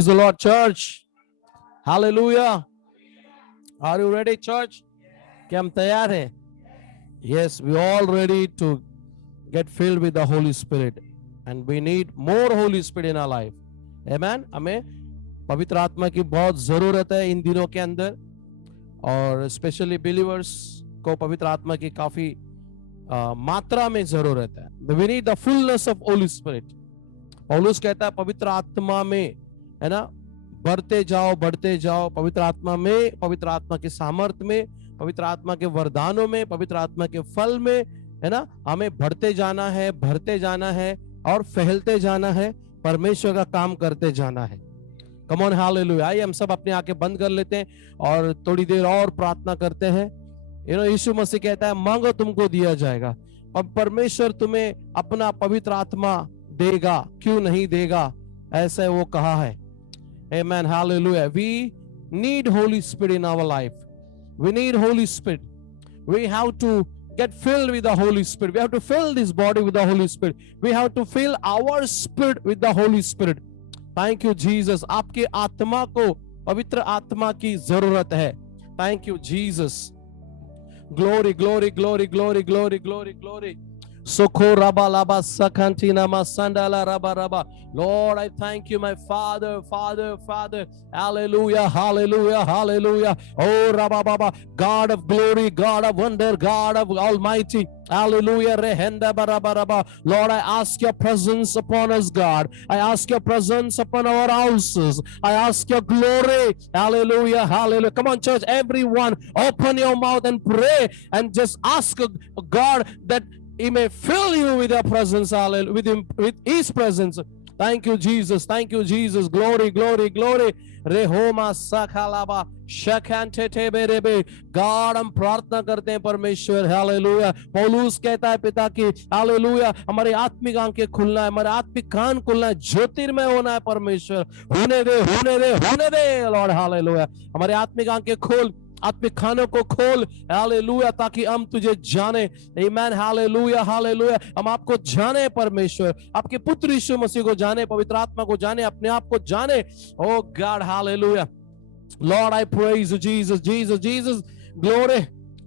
Praise the Lord, church. Hallelujah. Are you ready, church? क्या हम तैयार हैं? Yes, we all ready to get filled with the Holy Spirit, and we need more Holy Spirit in our life. Amen. हमें पवित्र आत्मा की बहुत जरूरत है इन दिनों के अंदर, और स्पेशली बिलीवर्स को पवित्र आत्मा की काफी मात्रा में जरूरत है. We need the fullness of Holy Spirit. पौलुस कहता है पवित्र आत्मा में, है ना, बढ़ते जाओ पवित्र आत्मा में, पवित्र आत्मा के सामर्थ्य में, पवित्र आत्मा के वरदानों में, पवित्र आत्मा के फल में, है ना. हमें बढ़ते जाना है और फैलते जाना है, परमेश्वर का काम करते जाना है. कम ऑन, हालेलुया. आइए हम सब अपनी आंखें बंद कर लेते हैं और थोड़ी देर और प्रार्थना करते हैं. यीशु मसीह कहता है मांगो तुमको दिया जाएगा. अब परमेश्वर तुम्हें अपना पवित्र आत्मा देगा, क्यों नहीं देगा, ऐसे वो कहा है. Amen, hallelujah. We need Holy Spirit in our life. We need Holy Spirit. We have to get filled with the Holy Spirit. We have to fill this body with the Holy Spirit. We have to fill our spirit with the Holy Spirit. Thank you, Jesus. आपके आत्मा को पवित्र आत्मा की जरूरत है. Thank you, Jesus. Glory, glory, glory, glory, glory, glory, glory. Soko raba laba sakantina masandala raba raba. Lord, I thank you, my Father, Father, Father. Hallelujah, hallelujah, hallelujah. Oh, raba baba, God of glory, God of wonder, God of Almighty. Hallelujah, rehenda baraba raba. Lord, I ask your presence upon us, God. I ask your presence upon our houses. I ask your glory. Hallelujah, hallelujah. Come on, church, everyone, open your mouth and pray and just ask God that He may fill you with your presence, hallelujah, with His presence. Thank you, Jesus. Thank you, Jesus. Glory, glory, glory. Rehoma sakhalaba shakante teberebe. God, हम प्रार्थना करते हैं परमेश्वर, hallelujah. पौलुस कहता है पिता की, हालेलुया, हमारी आत्मिक आंखें खुलना है, हमारे आत्मिक कान खुलना है, ज्योतिर्मय होना है परमेश्वर. होने दे, होने दे, होने दे लॉर्ड, हालेलुया. हमारे आत्मिक आंखें खोल, आत्मिक खानों को खोल, हालेलुया, ताकि हम तुझे जाने. आमीन, हालेलुया, हालेलुया. हम आपको जाने परमेश्वर, आपके पुत्र यीशु मसीह को जाने, पवित्र आत्मा को जाने, अपने आप को जाने. Oh God, hallelujah. Lord, I praise you, Jesus, Jesus, Jesus. Glory.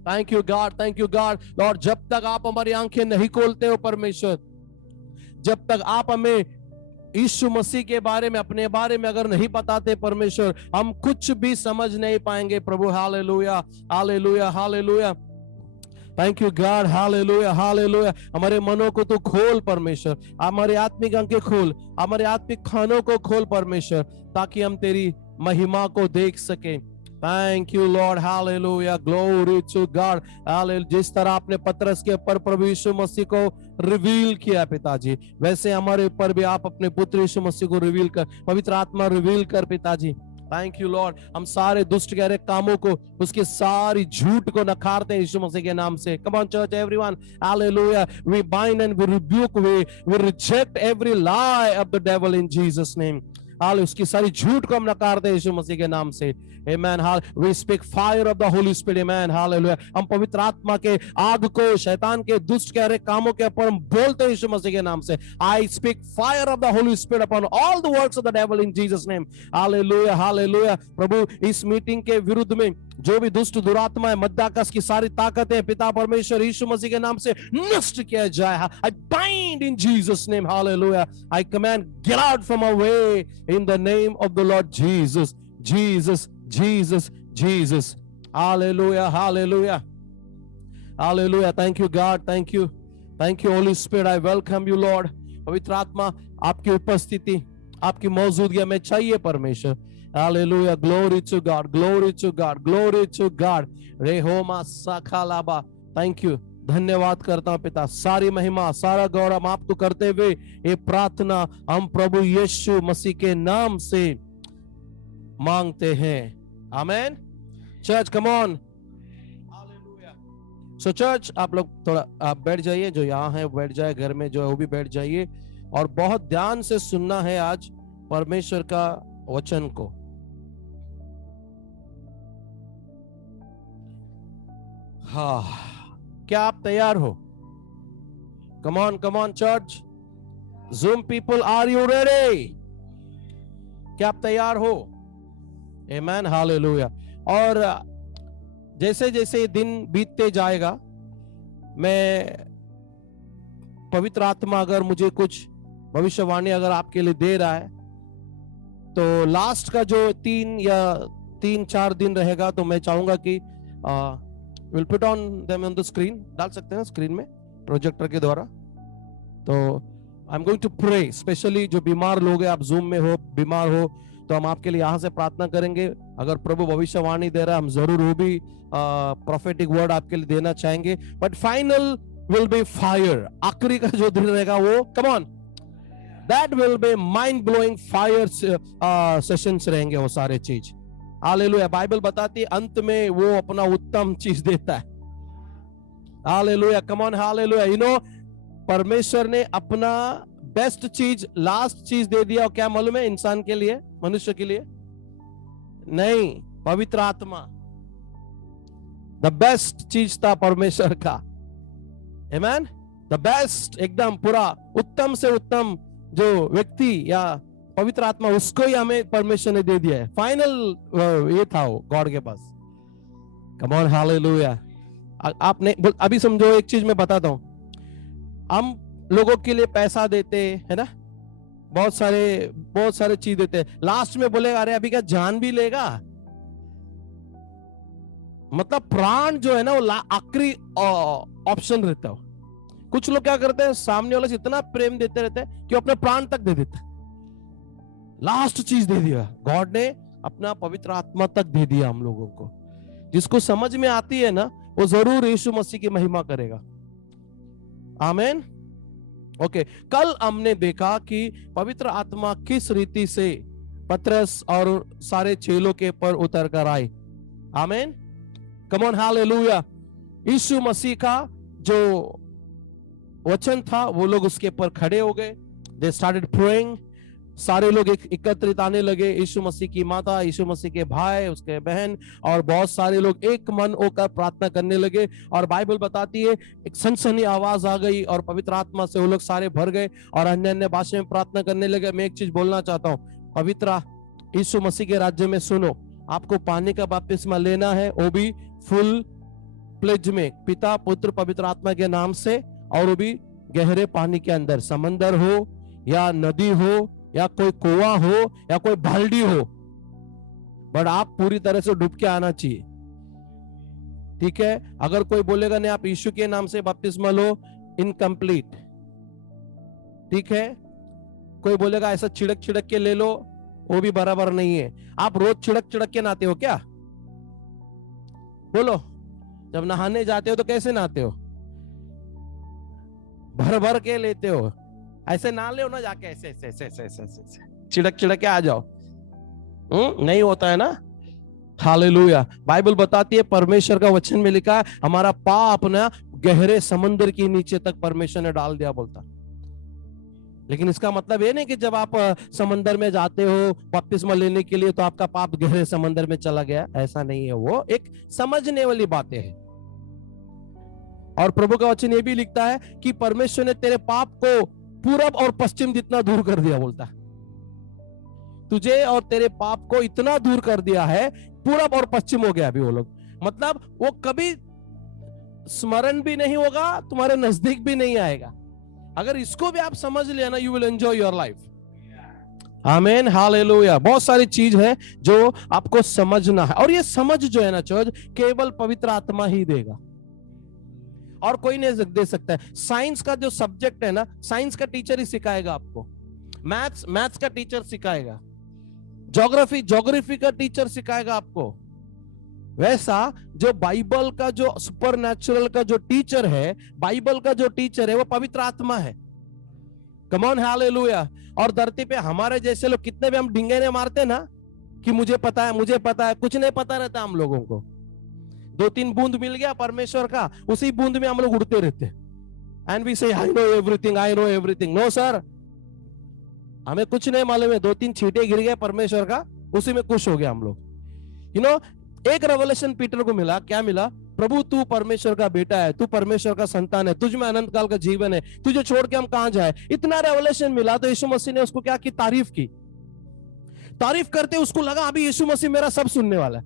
Thank you God, thank you God. Lord, जब तक आप हमारी आंखें नहीं खोलते हो परमेश्वर, जब तक आप हमें यीशु मसीह के बारे में, अपने बारे में अगर नहीं बताते परमेश्वर, हम कुछ भी समझ नहीं पाएंगे प्रभु. Hallelujah, hallelujah, hallelujah. Thank you God, hallelujah, hallelujah. हमारे मनों को तो खोल परमेश्वर, हमारे आत्मिक आंखें खोल, हमारे आत्मिक खानों को खोल परमेश्वर, ताकि हम तेरी महिमा को देख सके. Thank you lord, hallelujah, glory to God. Hallelujah. जिस तरह आपने पतरस के ऊपर प्रभु यीशु मसीह को रिवील किया पिताजी, वैसे हमारे ऊपर भी आप अपने पुत्र यीशु मसीह को रिवील कर, पवित्र आत्मा रिवील कर पिताजी. Thank you Lord. हम सारे दुष्ट गहरे कामों को, उसके सारी झूठ को नकारते हैं यीशु मसीह के नाम से. Come on church, everyone, hallelujah. We bind and we rebuke, we reject every lie of the devil in Jesus name. Hallelujah. उसकी सारी झूठ को हम नकारते हैं यीशु मसीह के नाम से. Amen. We speak fire of the Holy Spirit. Amen. Hallelujah. हम पवित्र आत्मा के आग को शैतान के दुष्ट गहरे कामों के ऊपर हम बोलते हैं यीशु मसीह के नाम से. I speak fire of the Holy Spirit upon all the works of the devil in Jesus name. Hallelujah. Hallelujah. प्रभु, इस मीटिंग के विरुद्ध में जो भी दुष्ट दुरात्मा है, मध्याकाश की सारी ताकतें पिता परमेश्वर यीशु मसीह के नाम से नष्ट किया जाए. I bind in Jesus name. Hallelujah. I command, get out from our way in the name of the Lord Jesus. Jesus, Jesus, Jesus. Hallelujah, hallelujah, hallelujah. Thank you God, thank you, thank you Holy Spirit. I welcome you Lord. पवित्र आत्मा, आपकी उपस्थिति, आपकी मौजूदगी हमें चाहिए परमेश्वर. Hallelujah, glory to God, glory to God, glory to God. रेहोमा साखालाबा. Thank you. धन्यवाद करता हूं पिता. सारी महिमा, सारा गौरव आपको करते हुए ये प्रार्थना हम प्रभु यीशु मसीह के नाम से मांगते हैं. Amen. Church, come on. Hallelujah. So church, आप लोग थोड़ा आप बैठ जाइए, जो यहाँ है बैठ जाए, घर में जो है वो भी बैठ जाइए, और बहुत ध्यान से सुनना है आज परमेश्वर का वचन को. हाँ, क्या आप तैयार हो? कम on church. Zoom people, are you ready? क्या आप तैयार हो? आमेन, हालेलुया। और जैसे जैसे दिन बीतते जाएगा, मैं पवित्र आत्मा अगर मुझे कुछ भविष्यवाणी अगर आपके लिए दे रहा है, तो लास्ट का जो 3-4 दिन रहेगा, तो मैं चाहूंगा कि will put on them on the screen, डाल सकते हैं स्क्रीन में प्रोजेक्टर के द्वारा। तो I am going to pray, specially जो बीमार लोग हैं, आप जूम में हो, बीमार हो, तो हम आपके लिए यहां से प्रार्थना करेंगे। अगर प्रभु भविष्यवाणी दे रहा है, हम जरूर वो भी प्रोफेटिक वर्ड आपके लिए देना चाहेंगे। But final will be fire, आखिरी का जो दिन रहेगा वो, come on, that will be mind blowing fire sessions रहेंगे वो सारे चीज। हालेलुया। बाइबल बताती है अंत में वो अपना उत्तम चीज देता है। Hallelujah, come on, hallelujah. You know, परमेश्वर ने अपना बेस्ट चीज, लास्ट चीज दे दिया। और क्या मालूम है इंसान के लिए, मनुष्य के लिए? नहीं, पवित्र आत्मा द बेस्ट चीज था परमेश्वर का। आमेन, द बेस्ट, एकदम पूरा उत्तम से उत्तम जो व्यक्ति या पवित्र आत्मा, उसको ही हमें परमेश्वर ने दे दिया है। फाइनल ये था वो गॉड के पास। कम ऑन, हालेलुया। आपने अभी समझो, एक चीज मैं बताता हूं, हम लोगों के लिए पैसा देते है ना, बहुत सारे चीज देते हैं, लास्ट में बोलेगा अरे अभी क्या जान भी लेगा। मतलब प्राण जो है ना, वो आखिरी ऑप्शन रहता है। कुछ लोग क्या करते हैं, सामने वाले से इतना प्रेम देते रहते हैं कि अपने प्राण तक दे देते हैं। लास्ट चीज दे दिया गॉड ने, अपना पवित्र आत्मा तक दे दिया हम लोगों को। जिसको समझ में आती है ना, वो जरूर यीशु मसीह की महिमा करेगा। आमीन। ओके, कल हमने देखा कि पवित्र आत्मा किस रीति से पतरस और सारे चेलों के पर उतर कर आए। आमीन, कम ऑन, हालेलुया। यीशु मसीह का जो वचन था, वो लोग उसके पर खड़े हो गए। They started praying. सारे लोग एकत्रित आने लगे। यीशु मसीह की माता, यीशु मसीह के भाई, उसके बहन और बहुत सारे लोग एक मन होकर प्रार्थना करने लगे। और बाइबल बताती है एक सनसनी आवाज आ गई और पवित्र आत्मा से वो लोग सारे भर गए और अन्य अन्य भाषा में प्रार्थना करने लगे। मैं एक चीज बोलना चाहता हूँ, पवित्र यीशु मसीह के राज्य में सुनो, आपको पानी का बपतिस्मा लेना है, वो भी फुल प्लेज में, पिता पुत्र पवित्र आत्मा के नाम से, और वो भी गहरे पानी के अंदर, समंदर हो या नदी हो या कोई कुआं हो या कोई बाल्टी हो, बट आप पूरी तरह से डूब के आना चाहिए। ठीक है, अगर कोई बोलेगा नहीं आप यीशु के नाम से बपतिस्मा लो, इनकम्प्लीट। ठीक है, कोई बोलेगा ऐसा छिड़क छिड़क के ले लो, वो भी बराबर नहीं है। आप रोज छिड़क छिड़क के नहाते हो क्या? बोलो, जब नहाने जाते हो तो कैसे नहाते हो? भर भर के लेते हो, ऐसे ना ले ना जाके ऐसे ऐसे ऐसे ऐसे ऐसे ऐसे छिड़क छिड़क के आ जाओ। नहीं होता है ना। हालेलुया। बाइबल बताती है, परमेश्वर का वचन में लिखा है, हमारा पाप ना गहरे समंदर के नीचे तक परमेश्वर ने डाल दिया, बोलता। लेकिन इसका मतलब ये नहीं कि जब आप समंदर में जाते हो बपतिस्मा लेने के लिए तो आपका पाप गहरे समंदर में चला गया, ऐसा नहीं है। वो एक समझने वाली बातें हैं। और प्रभु का वचन ये भी लिखता है कि परमेश्वर ने तेरे पाप को पूरब और पश्चिम जितना दूर कर दिया, बोलता है। तुझे और तेरे पाप को इतना दूर कर दिया है, पूरब और पश्चिम हो गया अभी वो लोग। मतलब वो कभी स्मरण भी नहीं होगा, तुम्हारे नजदीक भी नहीं आएगा। अगर इसको भी आप समझ लिया ना, you will enjoy your life. आमीन, हालेलुया। बहुत सारी चीज है जो आपको समझना है, और ये समझ जो है ना चर्च, केवल पवित्र आत्मा ही देगा, और कोई नहीं दे सकता है। साइंस का जो सब्जेक्ट है ना, साइंस का टीचर ही सिखाएगा आपको, मैथ्स का टीचर सिखाएगा, ज्योग्राफी का टीचर सिखाएगा आपको। वैसा जो बाइबल का जो सुपरनैचुरल का जो टीचर है, बाइबल का जो टीचर है, वो पवित्र आत्मा है। कम ऑन, हालेलुया। और धरती पे हमारे जैसे लोग कितने भी हम डिंगे मारते ना कि मुझे पता है, मुझे पता है, कुछ नहीं पता रहता हम लोगों को। 2-3 बूंद मिल गया परमेश्वर का, उसी बूंद में हम लोग उड़ते रहते हैं। And we say I know everything, I know everything. No sir, हमें कुछ नहीं मालूम है। 2-3 छींटे गिर गए परमेश्वर का, उसी में खुश हो गया हम लोग। यू नो, एक रेवलेशन पीटर को मिला। क्या मिला? प्रभु तू परमेश्वर का बेटा है, तू परमेश्वर का संतान है, तुझ में अनंत काल का जीवन है, तुझे छोड़ के हम कहां जाए। इतना रेवलेशन मिला तो यीशु मसीह ने उसको क्या की? तारीफ की। तारीफ करते उसको लगा अभी यीशु मसीह मेरा सब सुनने वाला है।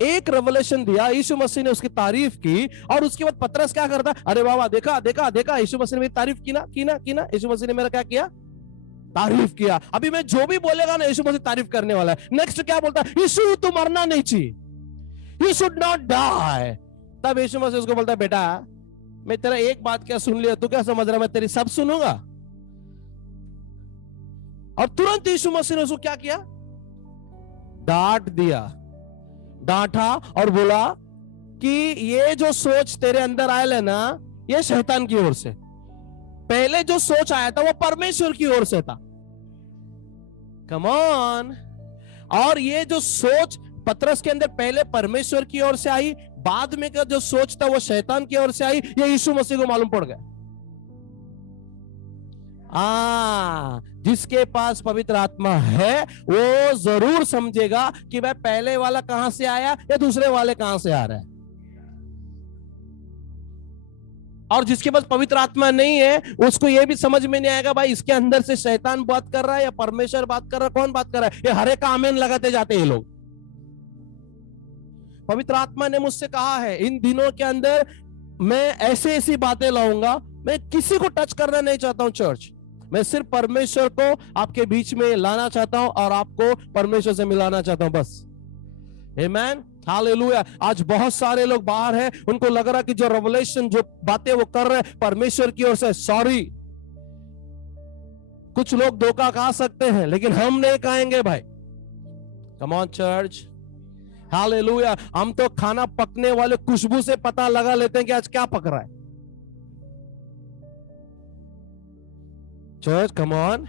एक रेवलेशन दिया, यीशु मसीह ने उसकी तारीफ की, और उसके बाद पतरस क्या करता, अरे बाबा देखा देखा देखा, यीशु मसीह ने मेरी तारीफ की ना, यीशु मसीह ने मेरा क्या किया, तारीफ किया। अभी मैं जो भी बोलेगा ना यीशु मसीह तारीफ करने वाला है। नेक्स्ट क्या बोलता है, यीशु तू मरना नहीं चाहिए, यू शुड नॉट डाई। तब यीशु मसीह उसको बोलता है, बेटा मैं तेरा एक बात क्या सुन लिया, तू क्या समझ रहा मैं तेरी सब सुनूंगा। और तुरंत यीशु मसीह ने उसको क्या किया, डांट दिया, डांटा और बोला कि ये जो सोच तेरे अंदर आयल है ना, ये शैतान की ओर से। पहले जो सोच आया था वो परमेश्वर की ओर से था। Come on. और ये जो सोच पतरस के अंदर पहले परमेश्वर की ओर से आई, बाद में का जो सोच था वो शैतान की ओर से आई, ये यीशु मसीह को मालूम पड़ गया। जिसके पास पवित्र आत्मा है वो जरूर समझेगा कि वह पहले वाला कहां से आया या दूसरे वाले कहां से आ रहा है। और जिसके पास पवित्र आत्मा नहीं है उसको ये भी समझ में नहीं आएगा भाई इसके अंदर से शैतान बात कर रहा है या परमेश्वर बात कर रहा है, कौन बात कर रहा है। ये हर एक आमीन लगाते जाते हैं लोग। पवित्र आत्मा ने मुझसे कहा है इन दिनों के अंदर मैं ऐसी ऐसी बातें लाऊंगा, मैं किसी को टच करना नहीं चाहता हूं चर्च, मैं सिर्फ परमेश्वर को आपके बीच में लाना चाहता हूं और आपको परमेश्वर से मिलाना चाहता हूं, बस। आमीन, हालेलुया। आज बहुत सारे लोग बाहर हैं, उनको लग रहा कि जो रेवलेशन जो बातें वो कर रहे हैं परमेश्वर की ओर से। सॉरी, कुछ लोग धोखा खा सकते हैं लेकिन हम नहीं खाएंगे भाई। कम ऑन चर्च, हालेलुया। हम तो खाना पकने वाले खुशबू से पता लगा लेते हैं कि आज क्या पक रहा है। Church, come on.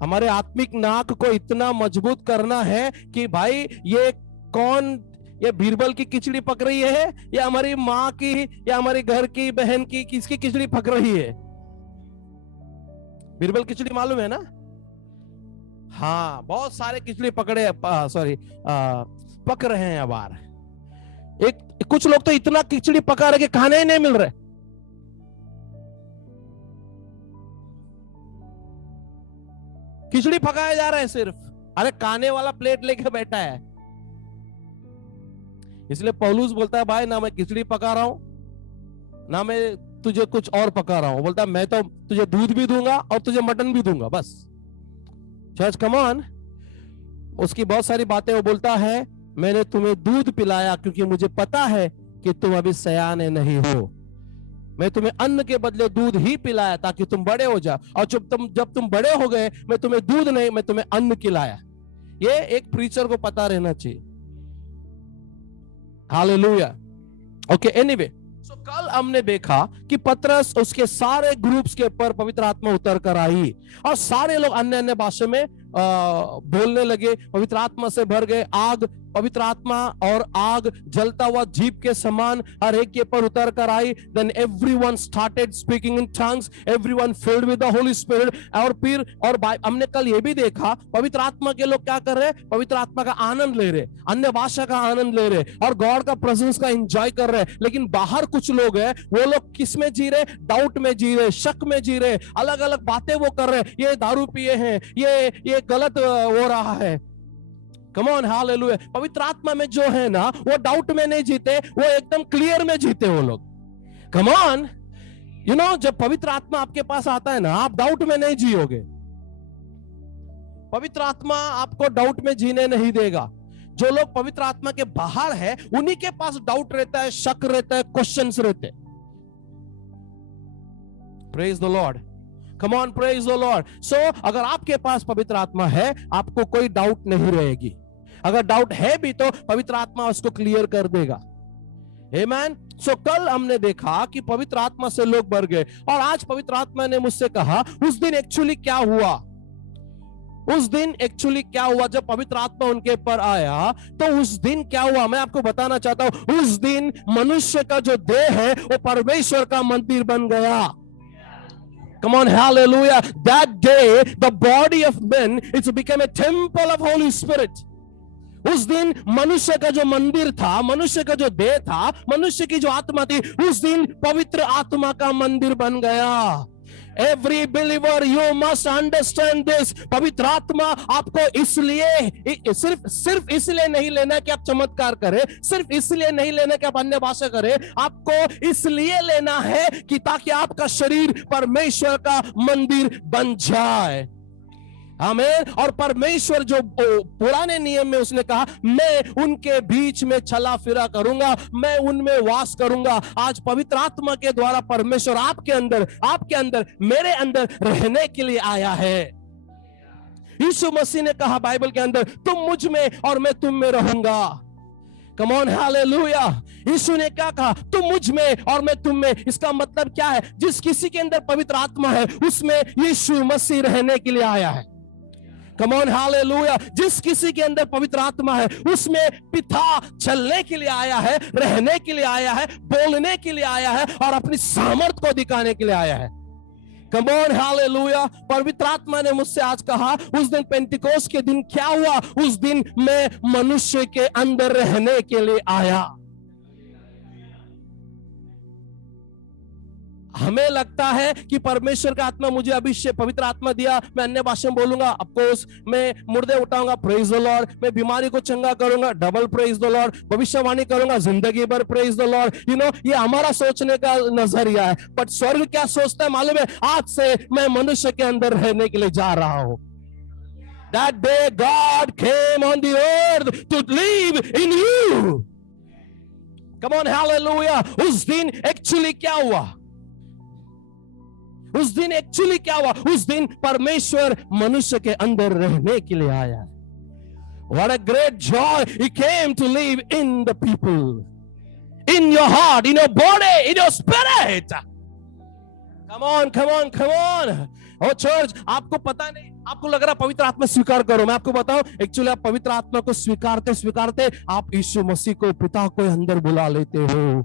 हमारे आत्मिक नाक को इतना मजबूत करना है कि भाई ये कौन, ये बीरबल की खिचड़ी पक रही है या हमारी माँ की या हमारे घर की बहन की, किसकी खिचड़ी पक रही है। बीरबल खिचड़ी मालूम है ना? हाँ, बहुत सारे खिचड़ी पकड़े, सॉरी पक रहे हैं अब बार। कुछ लोग तो इतना खिचड़ी पका रहे कि खाने ही नहीं मिल रहे। खिचड़ी पकाया जा रहा है सिर्फ, अरे खाने वाला प्लेट लेके बैठा है। इसलिए पौलुस बोलता है भाई ना मैं खिचड़ी पका रहा हूं ना मैं तुझे कुछ और पका रहा हूं, बोलता है मैं तो तुझे दूध भी दूंगा और तुझे मटन भी दूंगा, बस। Church, come on. उसकी बहुत सारी बातें वो बोलता है, मैंने तुम्हें दूध पिलाया क्योंकि मुझे पता है कि तुम अभी सयाने नहीं हो। मैं तुम्हें अन्न के बदले दूध ही पिलाया ताकि तुम बड़े हो जाओ, और जब तुम बड़े हो गए मैं तुम्हें दूध नहीं, मैं तुम्हें अन्न खिलाया। ये एक प्रीचर को पता रहना चाहिए। हालेलुया। ओके, एनीवे, सो कल हमने देखा कि पतरस उसके सारे ग्रुप्स के ऊपर पवित्र आत्मा उतर कर आई और सारे लोग अन्य अन्य भाषा में बोलने लगे, पवित्र आत्मा से भर गए। आग, पवित्र आत्मा और आग जलता हुआ जीप के समान हर एक के ऊपर उतर कर आई। Then everyone started speaking in tongues, everyone filled with the Holy Spirit। और फिर हमने कल ये भी देखा पवित्र आत्मा के लोग क्या कर रहे हैं, पवित्र आत्मा का आनंद ले रहे, अन्य भाषा का आनंद ले रहे और गॉड का प्रेजेंस का एंजॉय कर रहे। लेकिन बाहर कुछ लोग हैं, वो लोग किस में जी रहे, डाउट में जी रहे, शक में जी रहे, अलग अलग बातें वो कर रहे। ये दारू पिए हैं, ये गलत हो रहा है। कम ऑन, हालेलुया। पवित्र आत्मा में जो है ना वो डाउट में नहीं जीते, वो एकदम क्लियर में जीते वो लोग। कम ऑन, यू नो, जब पवित्र आत्मा आपके पास आता है ना आप डाउट में नहीं जियोगे। पवित्र आत्मा आपको डाउट में जीने नहीं देगा। जो लोग पवित्र आत्मा के बाहर है उन्हीं के पास डाउट रहता है, शक रहता है, क्वेश्चंस रहते हैं। Praise the Lord, come on, praise the Lord. So अगर आपके पास पवित्र आत्मा है आपको कोई डाउट नहीं रहेगी। अगर डाउट है भी तो पवित्र आत्मा उसको क्लियर कर देगा। आमीन। सो कल हमने देखा कि पवित्र आत्मा से लोग भर गए और आज पवित्र आत्मा ने मुझसे कहा उस दिन एक्चुअली क्या हुआ। उस दिन एक्चुअली क्या हुआ जब पवित्र आत्मा उनके ऊपर आया, तो उस दिन क्या हुआ मैं आपको बताना चाहता हूं। उस दिन मनुष्य का जो देह है वो परमेश्वर का मंदिर बन गया। Come on, hallelujah. That day, the body of men, it's became a temple of Holy Spirit. उस दिन मनुष्य का जो मंदिर था, मनुष्य का जो देह था, मनुष्य की जो आत्मा थी, उस दिन पवित्र आत्मा का मंदिर बन गया। Every believer, you must understand this. पवित्र आत्मा आपको इसलिए सिर्फ इसलिए नहीं लेना कि आप चमत्कार करें, सिर्फ इसलिए नहीं लेना कि आप अन्य भाषा करें, आपको इसलिए लेना है कि ताकि आपका शरीर परमेश्वर का मंदिर बन जाए। आमीन। और परमेश्वर जो पुराने नियम में उसने कहा, मैं उनके बीच में चला फिरा करूंगा, मैं उनमें वास करूंगा। आज पवित्र आत्मा के द्वारा परमेश्वर आपके अंदर मेरे अंदर रहने के लिए आया है। यीशु मसीह ने कहा बाइबल के अंदर, तुम मुझ में और मैं तुम में रहूंगा। कम ऑन, हालेलुया। यीशु ने क्या कहा? तुम मुझ में और मैं तुम में। इसका मतलब क्या है? जिस किसी के अंदर पवित्र आत्मा है उसमें यीशु मसीह रहने के लिए आया है। कम ऑन, हालेलुया। जिस किसी के अंदर पवित्र आत्मा है उसमें पिता चलने के लिए आया है, रहने के लिए आया है, बोलने के लिए आया है और अपनी सामर्थ को दिखाने के लिए आया है। कम ऑन, हालेलुया। पवित्र आत्मा ने मुझसे आज कहा, उस दिन पेंटिकोस्ट के दिन क्या हुआ? उस दिन मैं मनुष्य के अंदर रहने के लिए आया। हमें लगता है कि परमेश्वर का आत्मा मुझे अभिषेक पवित्र आत्मा दिया, मैं अन्य भाषा में बोलूंगा, ऑफ कोर्स मैं मुर्दे उठाऊंगा, प्रेज द लॉर्ड, मैं बीमारी को चंगा करूंगा, डबल प्रेज द लॉर्ड, भविष्यवाणी करूंगा, जिंदगी भर प्रेज द लॉर्ड। ये हमारा सोचने का नजरिया है। बट स्वर्ग क्या सोचता है मालूम है? आज से मैं मनुष्य के अंदर रहने के लिए जा रहा हूं। That day God came on the earth to live in you. Come on, hallelujah. उस दिन एक्चुअली क्या हुआ? उस दिन परमेश्वर मनुष्य के अंदर रहने के लिए आया। What a great joy! He came to live in the people, in your heart, in your body, in your spirit. Come on, come on, come on. Oh church, आपको पता नहीं, आपको लग रहा पवित्र आत्मा स्वीकार करो। मैं आपको बताऊं, एक्चुअली आप पवित्र आत्मा को स्वीकारते आप यीशु मसीह को, पिता को अंदर बुला लेते हो।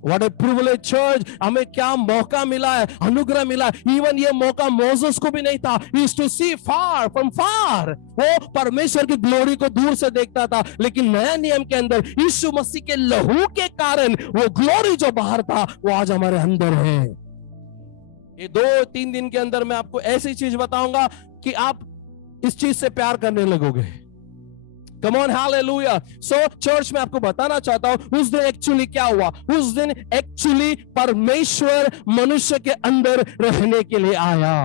What a privilege, church! हमें क्या मौका मिला है, अनुग्रह मिला है। इवन ये मौका मोसेस को भी नहीं था। He used to see far from far. वो परमेश्वर की ग्लोरी को दूर से देखता था, लेकिन नया नियम के अंदर यीशु मसीह के लहू के कारण वो ग्लोरी जो बाहर था वो आज हमारे अंदर है। ये 2-3 दिन के अंदर मैं आपको ऐसी चीज बताऊंगा कि आप इस चीज से प्यार करने लगोगे। Come on, hallelujah. So church में आपको बताना चाहता हूं, उस दिन एक्चुअली क्या हुआ? उस दिन एक्चुअली परमेश्वर मनुष्य के अंदर रहने के लिए आया।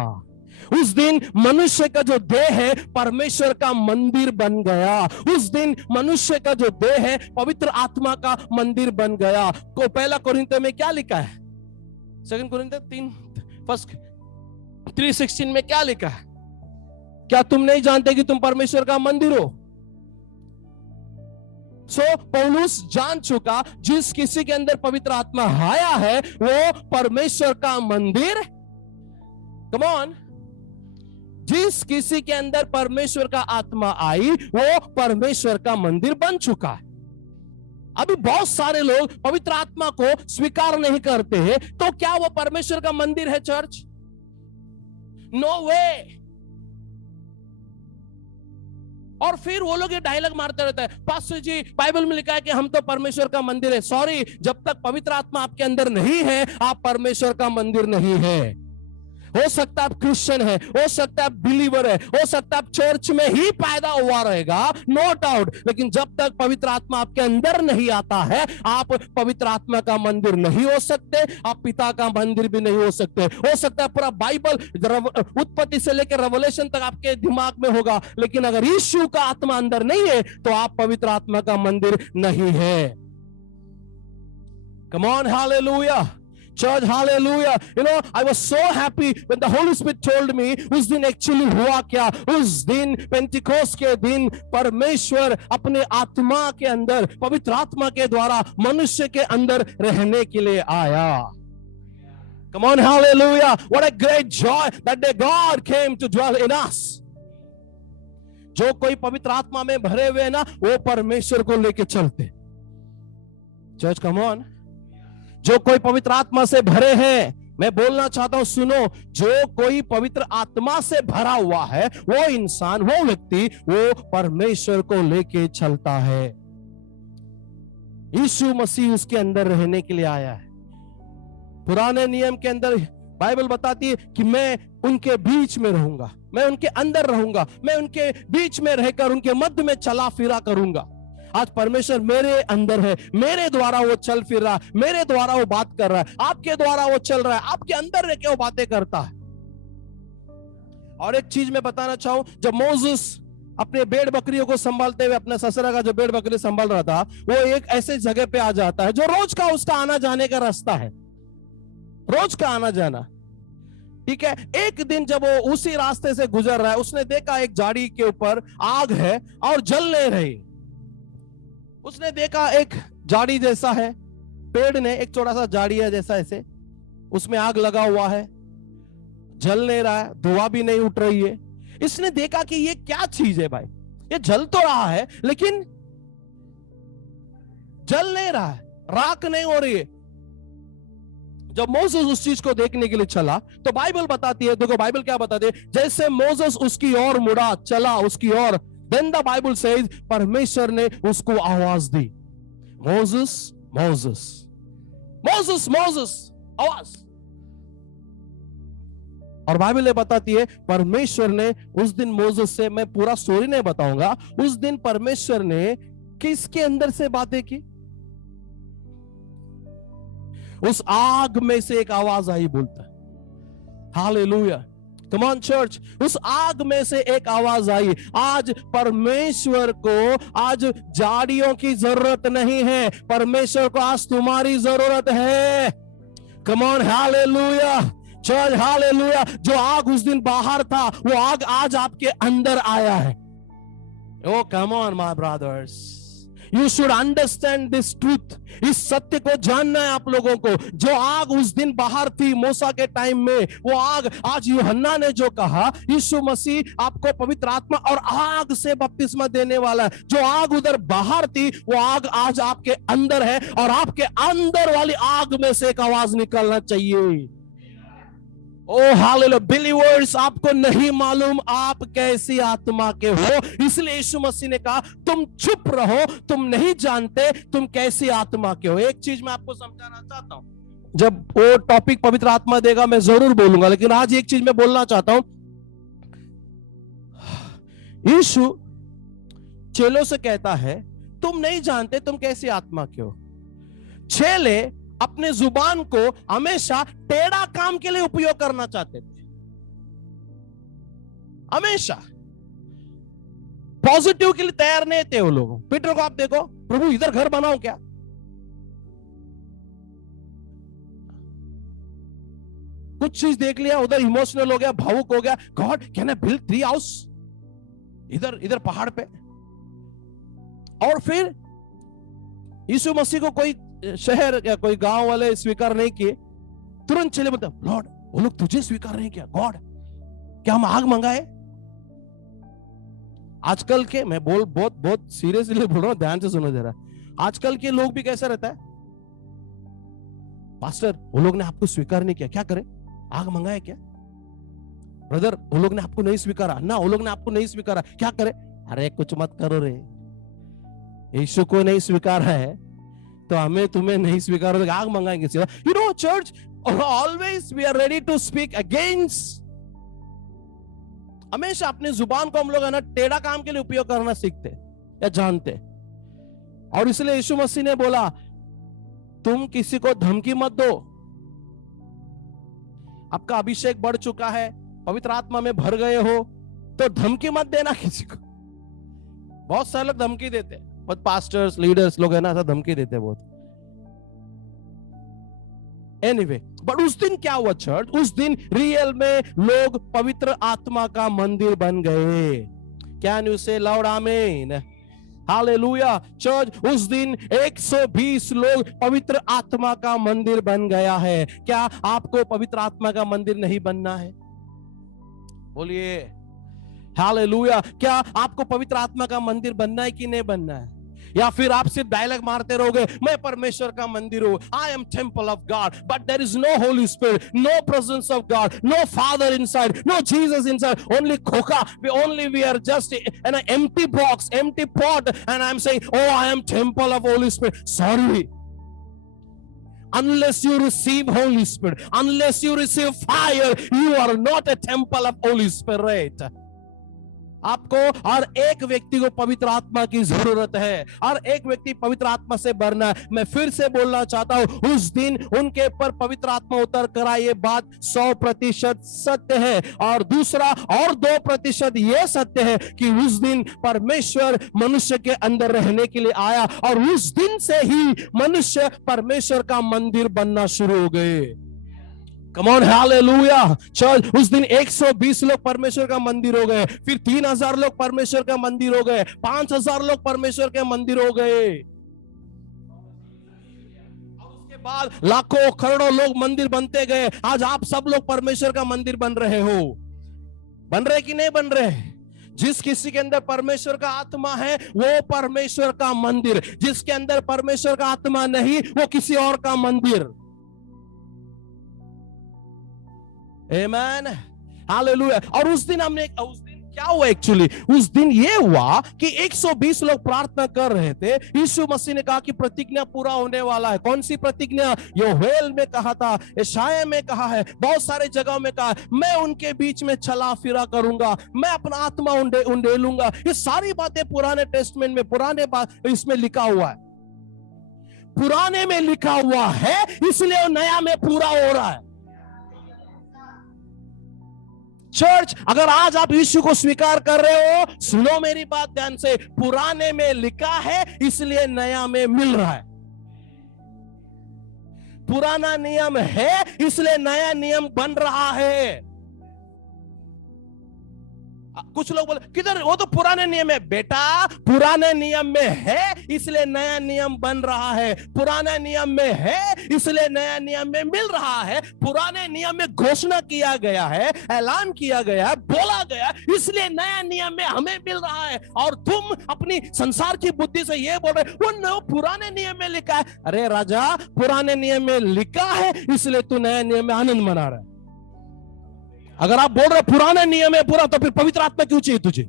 उस दिन मनुष्य का जो देह है परमेश्वर का मंदिर बन गया। उस दिन मनुष्य का जो देह है पवित्र आत्मा का मंदिर बन गया। को पहला कोरिन्थियों में क्या लिखा है? 2 कोरिन्थियों 3:16 में क्या लिखा है? क्या तुम नहीं जानते कि तुम परमेश्वर का मंदिर हो? पौलुस जान चुका, जिस किसी के अंदर पवित्र आत्मा आया है वो परमेश्वर का मंदिर, कम ऑन, जिस किसी के अंदर परमेश्वर का आत्मा आई वो परमेश्वर का मंदिर बन चुका है। अभी बहुत सारे लोग पवित्र आत्मा को स्वीकार नहीं करते हैं, तो क्या वो परमेश्वर का मंदिर है चर्च? नो वे। और फिर वो लोग ये डायलॉग मारते रहते हैं, पास्टर जी बाइबल में लिखा है कि हम तो परमेश्वर का मंदिर है। सॉरी, जब तक पवित्र आत्मा आपके अंदर नहीं है आप परमेश्वर का मंदिर नहीं है। हो सकता है आप क्रिश्चियन है, हो सकता है आप बिलीवर है, हो सकता है आप चर्च में ही पैदा हुआ रहेगा, नो डाउट, लेकिन जब तक पवित्र आत्मा आपके अंदर नहीं आता है आप पवित्र आत्मा का मंदिर नहीं हो सकते, आप पिता का मंदिर भी नहीं हो सकते। हो सकता है पूरा बाइबल उत्पत्ति से लेकर रेवलेशन तक आपके दिमाग में होगा, लेकिन अगर यीशु का आत्मा अंदर नहीं है तो आप पवित्र आत्मा का मंदिर नहीं है। कम on, hallelujah church, hallelujah. You know, I was so happy when the Holy Spirit told me उस दिन एक्चुअली हुआ क्या। उस दिन पेंटिकोस्ट के दिन परमेश्वर अपने आत्मा के अंदर पवित्र आत्मा के द्वारा मनुष्य के अंदर रहने के लिए आया। Come on, hallelujah. What a great joy that day God came to dwell in us. जो कोई पवित्र आत्मा में भरे हुए ना वो परमेश्वर को लेके चलते। Church, come on. जो कोई पवित्र आत्मा से भरे हैं, मैं बोलना चाहता हूं सुनो, जो कोई पवित्र आत्मा से भरा हुआ है वो इंसान, वो व्यक्ति, वो परमेश्वर को लेके चलता है। यीशु मसीह उसके अंदर रहने के लिए आया है। पुराने नियम के अंदर बाइबल बताती है कि मैं उनके बीच में रहूंगा, मैं उनके अंदर रहूंगा, मैं उनके बीच में रहकर उनके मध्य में चला फिरा करूंगा। आज परमेश्वर मेरे अंदर है, मेरे द्वारा वो चल फिर रहा है, मेरे द्वारा वो बात कर रहा है, आपके द्वारा वो चल रहा है, आपके अंदर रह के वो बातें करता है। और एक चीज मैं बताना चाहूं, जब मोसेस अपने भेड़ बकरियों को संभालते हुए, अपना ससुरा का जो भेड़ बकरी संभाल रहा था, वो एक ऐसे जगह पे आ जाता है जो रोज का उसका आना जाने का रास्ता है, रोज का आना जाना, ठीक है। एक दिन जब वो उसी रास्ते से गुजर रहा है, उसने देखा एक झाड़ी के ऊपर आग है और जल नहीं रही। उसने देखा एक झाड़ी जैसा है, पेड़ ने एक छोटा सा झाड़ी है जैसा, ऐसे उसमें आग लगा हुआ है, जल नहीं रहा है, धुआं भी नहीं उठ रही है। इसने देखा कि ये क्या चीज है भाई, ये जल तो रहा है लेकिन जल नहीं रहा है, राख नहीं हो रही है। जब मोसेस उस चीज को देखने के लिए चला तो बाइबल बताती है, देखो बाइबल क्या बताती है, जैसे मोसेस उसकी ओर मुड़ा, चला उसकी ओर, देन द बाइबल सेज परमेश्वर ने उसको आवाज दी, मोसेस मोसेस मोसेस मोसेस, आवाज। और बाइबल ये बताती है परमेश्वर ने उस दिन मोसेस से, मैं पूरा स्टोरी नहीं बताऊंगा, उस दिन परमेश्वर ने किसके अंदर से बातें की, उस आग में से एक आवाज आई, बोलता है हालेलुया, कम ऑन चर्च, उस आग में से एक आवाज आई। आज परमेश्वर को आज झाड़ियों की जरूरत नहीं है, परमेश्वर को आज तुम्हारी जरूरत है। कम ऑन हालेलुया चर्च, हालेलुया। जो आग उस दिन बाहर था, वो आग आज आपके अंदर आया है। Oh come on my brothers, you should understand this truth. इस सत्य को जानना है आप लोगों को। जो आग उस दिन बाहर थी मूसा के टाइम में, वो आग आज यूहन्ना ने जो कहा, यीशु मसीह आपको पवित्र आत्मा और आग से बपतिस्मा देने वाला है। जो आग उधर बाहर थी, वो आग आज आपके अंदर है, और आपके अंदर वाली आग में से एक आवाज निकलना चाहिए। ओ हालेलुया बिलीवर्स, आपको नहीं मालूम आप कैसी आत्मा के हो, इसलिए यीशु मसीह ने कहा तुम चुप रहो, तुम नहीं जानते तुम कैसी आत्मा के हो। एक चीज मैं आपको समझाना चाहता हूं, जब वो टॉपिक पवित्र आत्मा देगा मैं जरूर बोलूंगा, लेकिन आज एक चीज मैं बोलना चाहता हूं। यीशु चेलों से कहता है तुम नहीं जानते तुम कैसी आत्मा के हो। चेले अपने जुबान को हमेशा टेढ़ा काम के लिए उपयोग करना चाहते थे, हमेशा पॉजिटिव के लिए तैयार नहीं थे वो लोग। पीटर को आप देखो, प्रभु इधर घर बनाओ क्या, कुछ चीज देख लिया उधर इमोशनल हो गया, भावुक हो गया, God can I build 3 house इधर इधर पहाड़ पे। और फिर यीशु मसीह को कोई शहर या कोई गांव वाले स्वीकार नहीं किए, तुरंत चले बोलते लॉर्ड वो लोग तुझे स्वीकार नहीं किया, गॉड क्या हम आग मंगाए। आजकल के, मैं बहुत बहुत सीरियसली बोल रहा हूं, ध्यान से सुनो जरा, आजकल के लोग भी कैसा रहता है, पास्टर वो लोग ने आपको स्वीकार नहीं किया, क्या करें, आग मंगाए क्या। ब्रदर वो लोग ने आपको नहीं स्वीकारा ना, वो लोग ने आपको नहीं स्वीकारा, क्या करें। अरे कुछ मत करो रे, यीशु को नहीं स्वीकारा है तो हमें तुम्हें नहीं स्वीकार, आग मंगाएंगे सीधा। You know church, always we are ready to speak against. हमेशा अपने जुबान को हम लोग है ना टेढ़ा काम के लिए उपयोग करना सीखते या जानते। और इसलिए यीशु मसीह ने बोला तुम किसी को धमकी मत दो, आपका अभिषेक बढ़ चुका है, पवित्र आत्मा में भर गए हो, तो धमकी मत देना किसी को। बहुत सारे लोग धमकी देते हैं, बहुत पास्टर्स लीडर्स लोग है ना, ऐसा धमकी देते हैं बहुत। एनीवे, बट उस दिन क्या हुआ चर्च, उस दिन रियल में लोग पवित्र आत्मा का मंदिर बन गए। कैन यू से लाउड आमीन, हालेलुया चर्च। उस दिन 120 लोग पवित्र आत्मा का मंदिर बन गया है। क्या आपको पवित्र आत्मा का मंदिर नहीं बनना है? बोलिए हालेलुया। क्या आपको पवित्र आत्मा का मंदिर बनना है कि नहीं बनना है? या फिर आप सिर्फ डायलॉग मारते रहोगे मैं परमेश्वर का मंदिर हूं, I am temple of God, but there is no holy spirit, no presence of God, no father inside, no Jesus inside, only खोखा, we are just an empty box, empty pot, and I'm saying oh I am temple of Holy Spirit. Sorry, Unless you receive Holy Spirit, unless you receive fire, you are not a temple of Holy Spirit. आपको हर एक व्यक्ति को पवित्र आत्मा की जरूरत है, हर एक व्यक्ति पवित्र आत्मा से भरना है। मैं फिर से बोलना चाहता हूं, उस दिन उनके ऊपर पवित्र आत्मा उतर कर आई, ये बात 100% सत्य है। और दूसरा और 2% ये सत्य है कि उस दिन परमेश्वर मनुष्य के अंदर रहने के लिए आया, और उस दिन से ही मनुष्य परमेश्वर का मंदिर बनना शुरू हो गए। Come on, hallelujah. चल, उस दिन 120 लोग परमेश्वर का मंदिर हो गए, फिर 3000 लोग परमेश्वर का मंदिर हो गए, 5000 लोग परमेश्वर के मंदिर हो गए, और उसके बाद लाखों करोड़ों लोग मंदिर बनते गए। आज आप सब लोग परमेश्वर का मंदिर बन रहे हो। बन रहे कि नहीं बन रहे? जिस किसी के अंदर परमेश्वर का आत्मा है वो परमेश्वर का मंदिर, जिसके अंदर परमेश्वर का आत्मा नहीं वो किसी और का मंदिर। Amen. Hallelujah. और उस दिन क्या हुआ एक्चुअली? उस दिन ये हुआ कि 120 लोग प्रार्थना कर रहे थे। यीशु मसीह ने कहा कि प्रतिज्ञा पूरा होने वाला है। कौन सी प्रतिज्ञा? योएल में कहा था, यशायाह में कहा है, बहुत सारे जगहों में कहा, मैं उनके बीच में चला फिरा करूंगा, मैं अपना आत्मा उंडेलूंगा। ये सारी बातें पुराने टेस्टमेंट में, पुराने बात इसमें लिखा हुआ है, पुराने में लिखा हुआ है, इसलिए नया में पूरा हो रहा है। चर्च, अगर आज आप यीशु को स्वीकार कर रहे हो, सुनो मेरी बात ध्यान से, पुराने में लिखा है इसलिए नया में मिल रहा है। पुराना नियम है इसलिए नया नियम बन रहा है। कुछ लोग बोले किधर, वो तो पुराने नियम है। बेटा, पुराने नियम में है इसलिए नया नियम बन रहा है। पुराने नियम में है इसलिए नया नियम में मिल रहा है। पुराने नियम में घोषणा किया गया है, ऐलान किया गया है, बोला गया, इसलिए नया नियम में हमें मिल रहा है। और तुम अपनी संसार की बुद्धि से ये बोल रहे वो पुराने नियम में लिखा है। अरे राजा, पुराने नियम में लिखा है इसलिए तू नया नियम में आनंद मना रहा है। अगर आप बोल रहे पुराने नियम है पूरा, तो फिर पवित्र आत्मा क्यों चाहिए तुझे?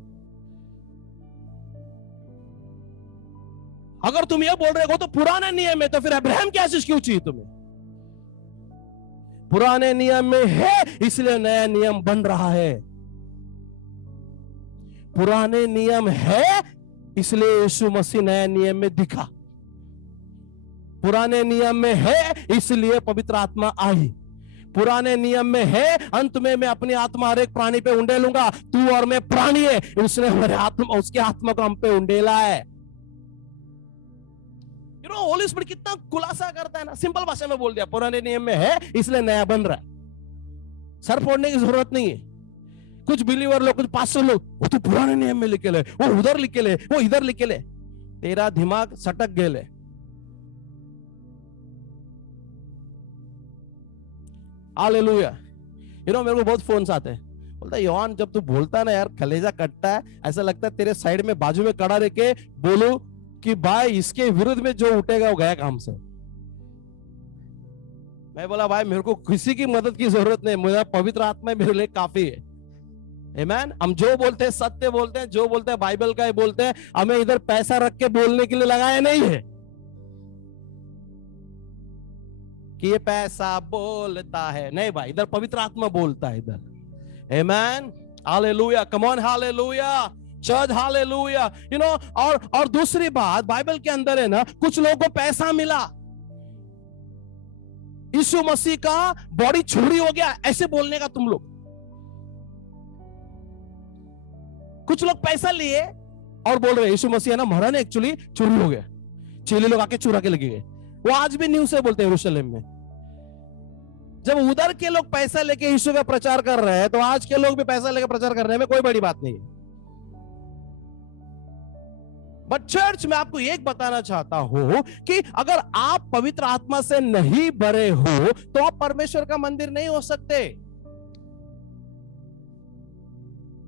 अगर तुम ये बोल रहे हो तो पुराने नियम है, तो फिर अब्राहम की आशीष क्यों चाहिए तुम्हें? पुराने नियम में है इसलिए नया नियम बन रहा है। पुराने नियम है इसलिए यीशु मसीह नया नियम में दिखा। पुराने नियम में है इसलिए पवित्र आत्मा आई। पुराने नियम में है, अंत में मैं अपनी आत्मा हर एक प्राणी पे उंडेलूंगा। तू और मैं प्राणी है, उसने हमारे आत्मा, उसके आत्मा को हम पे उंडेला है। होली स्पिरिट कितना खुलासा करता है ना, सिंपल भाषा में बोल दिया, पुराने नियम में है इसलिए नया बन रहा है। सर फोड़ने की जरूरत नहीं है। कुछ बिलीवर लोग, कुछ पास्टर लोग, वो तो पुराने नियम में लिखे ले, वो उधर लिखे ले, वो इधर लिखे ले। तेरा दिमाग सटक गए ले। हालेलुया। मेरे को बहुत फोन आते हैं, बोलता है योहान जब तू बोलता है ना यार, कलेजा कटता है, ऐसा लगता है तेरे साइड में बाजू में खड़ा रह के बोलूं कि भाई इसके विरुद्ध में जो उठेगा वो गया काम से। मैं बोला भाई मेरे को किसी की मदद की जरूरत नहीं, मेरा पवित्र आत्मा मेरे लिए काफी है। आमीन। हम जो बोलते हैं सत्य बोलते हैं, जो बोलते हैं बाइबल का ही बोलते हैं। हमें इधर पैसा रख के बोलने के लिए लगाया नहीं है कि ये पैसा बोलता है, नहीं भाई, इधर पवित्र आत्मा बोलता है इधर। आमीन। Hallelujah. Come on, hallelujah church, hallelujah. और दूसरी बात, बाइबल के अंदर है ना, कुछ लोगों को पैसा मिला, यीशु मसीह का बॉडी चोरी हो गया, ऐसे बोलने का तुम लोग। कुछ लोग पैसा लिए और बोल रहे यीशु मसीह है ना मरा, एक्चुअली चोरी हो गया, चेले लोग आके चुरा के लगे गए। वो आज भी न्यूज़ से बोलते हैं यरूशलेम में। जब उधर के लोग पैसा लेके यीशु का प्रचार कर रहे हैं, तो आज के लोग भी पैसा लेके प्रचार कर रहे हैं, कोई बड़ी बात नहीं है। बट चर्च में आपको एक बताना चाहता हूं कि अगर आप पवित्र आत्मा से नहीं भरे हो तो आप परमेश्वर का मंदिर नहीं हो सकते।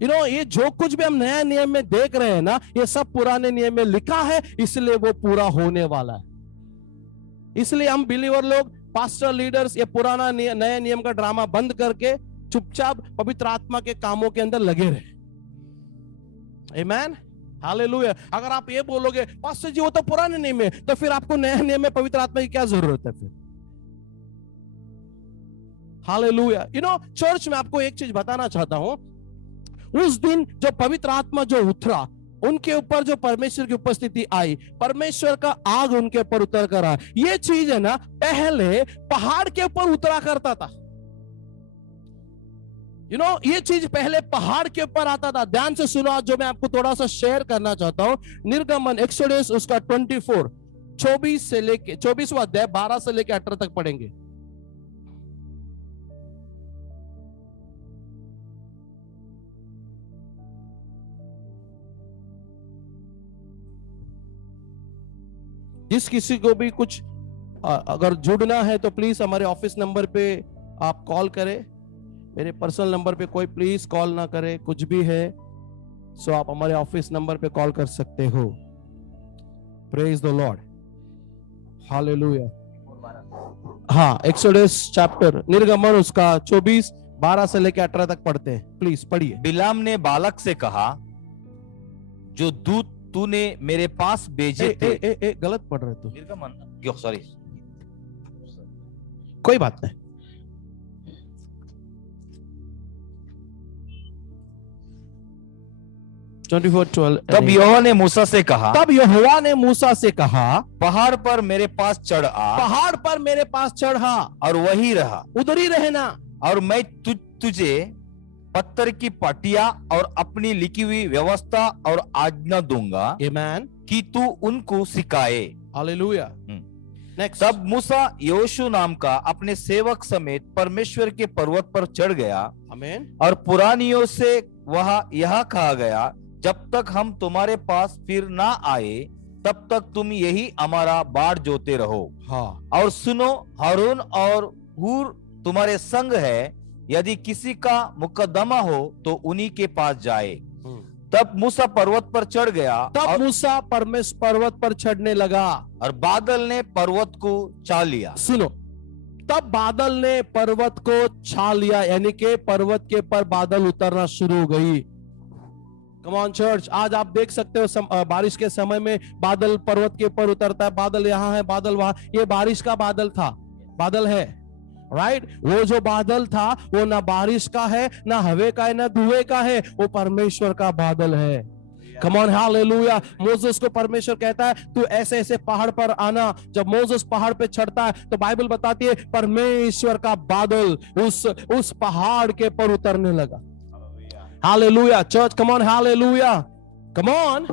ये जो कुछ भी हम नया नियम में देख रहे हैं ना, ये सब पुराने नियम में लिखा है, इसलिए वो पूरा होने वाला है। इसलिए हम बिलीवर लोग, पास्टर, लीडर्स, ये पुराना नया नियम का ड्रामा बंद करके चुपचाप पवित्र आत्मा के कामों के अंदर लगे रहे। आमीन। हालेलुया। अगर आप ये बोलोगे पास्टर जी वो तो पुराने नियम में, तो फिर आपको नया नियम में पवित्र आत्मा की क्या जरूरत है? फिर हालेलुया। यू नो चर्च में आपको एक चीज बताना चाहता हूं, उस दिन जो पवित्र आत्मा जो उतरा, उनके ऊपर जो परमेश्वर की उपस्थिति आई, परमेश्वर का आग उनके ऊपर उतर कर आया। ये चीज है ना, पहले पहाड़ के ऊपर उतरा करता था। यू नो ये चीज पहले पहाड़ के ऊपर आता था। ध्यान से सुनो, जो मैं आपको थोड़ा सा शेयर करना चाहता हूं। निर्गमन एक्सोडस उसका 24 24 से लेके 24वां अध्याय 12 से लेके 18 तक पढ़ेंगे। जिस किसी को भी कुछ अगर जुड़ना है तो प्लीज हमारे ऑफिस नंबर पे आप कॉल करें। मेरे पर्सनल नंबर पे कोई प्लीज कॉल ना करे, कुछ भी है सो आप हमारे ऑफिस नंबर पे कॉल कर सकते हो। Praise the Lord, hallelujah. हाँ, एक्सोडस चैप्टर निर्गमन उसका 24 12 से लेकर 18 तक पढ़ते हैं। प्लीज पढ़िए। बिलाम ने बालक से कहा, जो दूत तूने मेरे पास भेजे थे। गलत पढ़ रहे तू। निर्गमन, सॉरी, कोई बात नहीं। तब यहोवा ने मूसा से कहा, पहाड़ पर मेरे पास चढ़ आ, पहाड़ पर मेरे पास चढ़ा और वही रहा, उधर ही रहना, और मैं तुझे पत्थर की पटिया और अपनी लिखी हुई व्यवस्था और आज्ञा दूंगा, आमेन, कि तू उनको सिखाए। हालेलुया। नेक्स्ट। तब मूसा योशु नाम का अपने सेवक समेत परमेश्वर के पर्वत पर चढ़ गया, आमेन, और पुरानियों से वह यह कहा गया, जब तक हम तुम्हारे पास फिर ना आए तब तक तुम यही हमारा बाड़ जोते रहो। हाँ। और सुनो, हारून और हूर तुम्हारे संग है, यदि किसी का मुकदमा हो तो उन्हीं के पास जाए। तब मूसा पर्वत पर चढ़ गया, तब मूसा परमेश्वर पर्वत पर चढ़ने लगा, और बादल ने पर्वत को छा लिया। सुनो, तब बादल ने पर्वत को छा लिया, यानी कि पर्वत के पर बादल उतरना शुरू हो गई। कम ऑन चर्च, आज आप देख सकते हो बारिश के समय में बादल पर्वत के ऊपर उतरता है। बादल यहाँ है, बादल वहां, ये बारिश का बादल था, बादल है, राइट। वो जो बादल था वो ना बारिश का है, ना हवे का है, ना धुएं का है, वो परमेश्वर का बादल है। कम ऑन, हालेलुया। मोसेस को परमेश्वर कहता है तू ऐसे ऐसे पहाड़ पर आना। जब मोसेस पहाड़ पे चढ़ता है तो बाइबल बताती है परमेश्वर का बादल उस पहाड़ के पर उतरने लगा। Hallelujah church, come on, hallelujah, come on.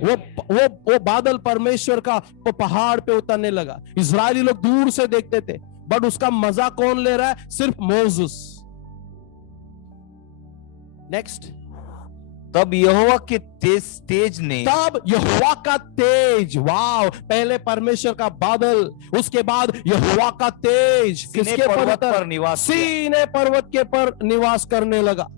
वो बादल परमेश्वर का पहाड़ पे उतरने लगा। इजरायली लोग दूर से देखते थे, बट उसका मजा कौन ले रहा है? सिर्फ मोसेस। नेक्स्ट। तब यहोवा के तेज ने, तब यहोवा का तेज, वाव, पहले परमेश्वर का बादल, उसके बाद यहोवा का तेज किसके पर्वत पर निवास, सीने पर्वत के पर निवास करने लगा।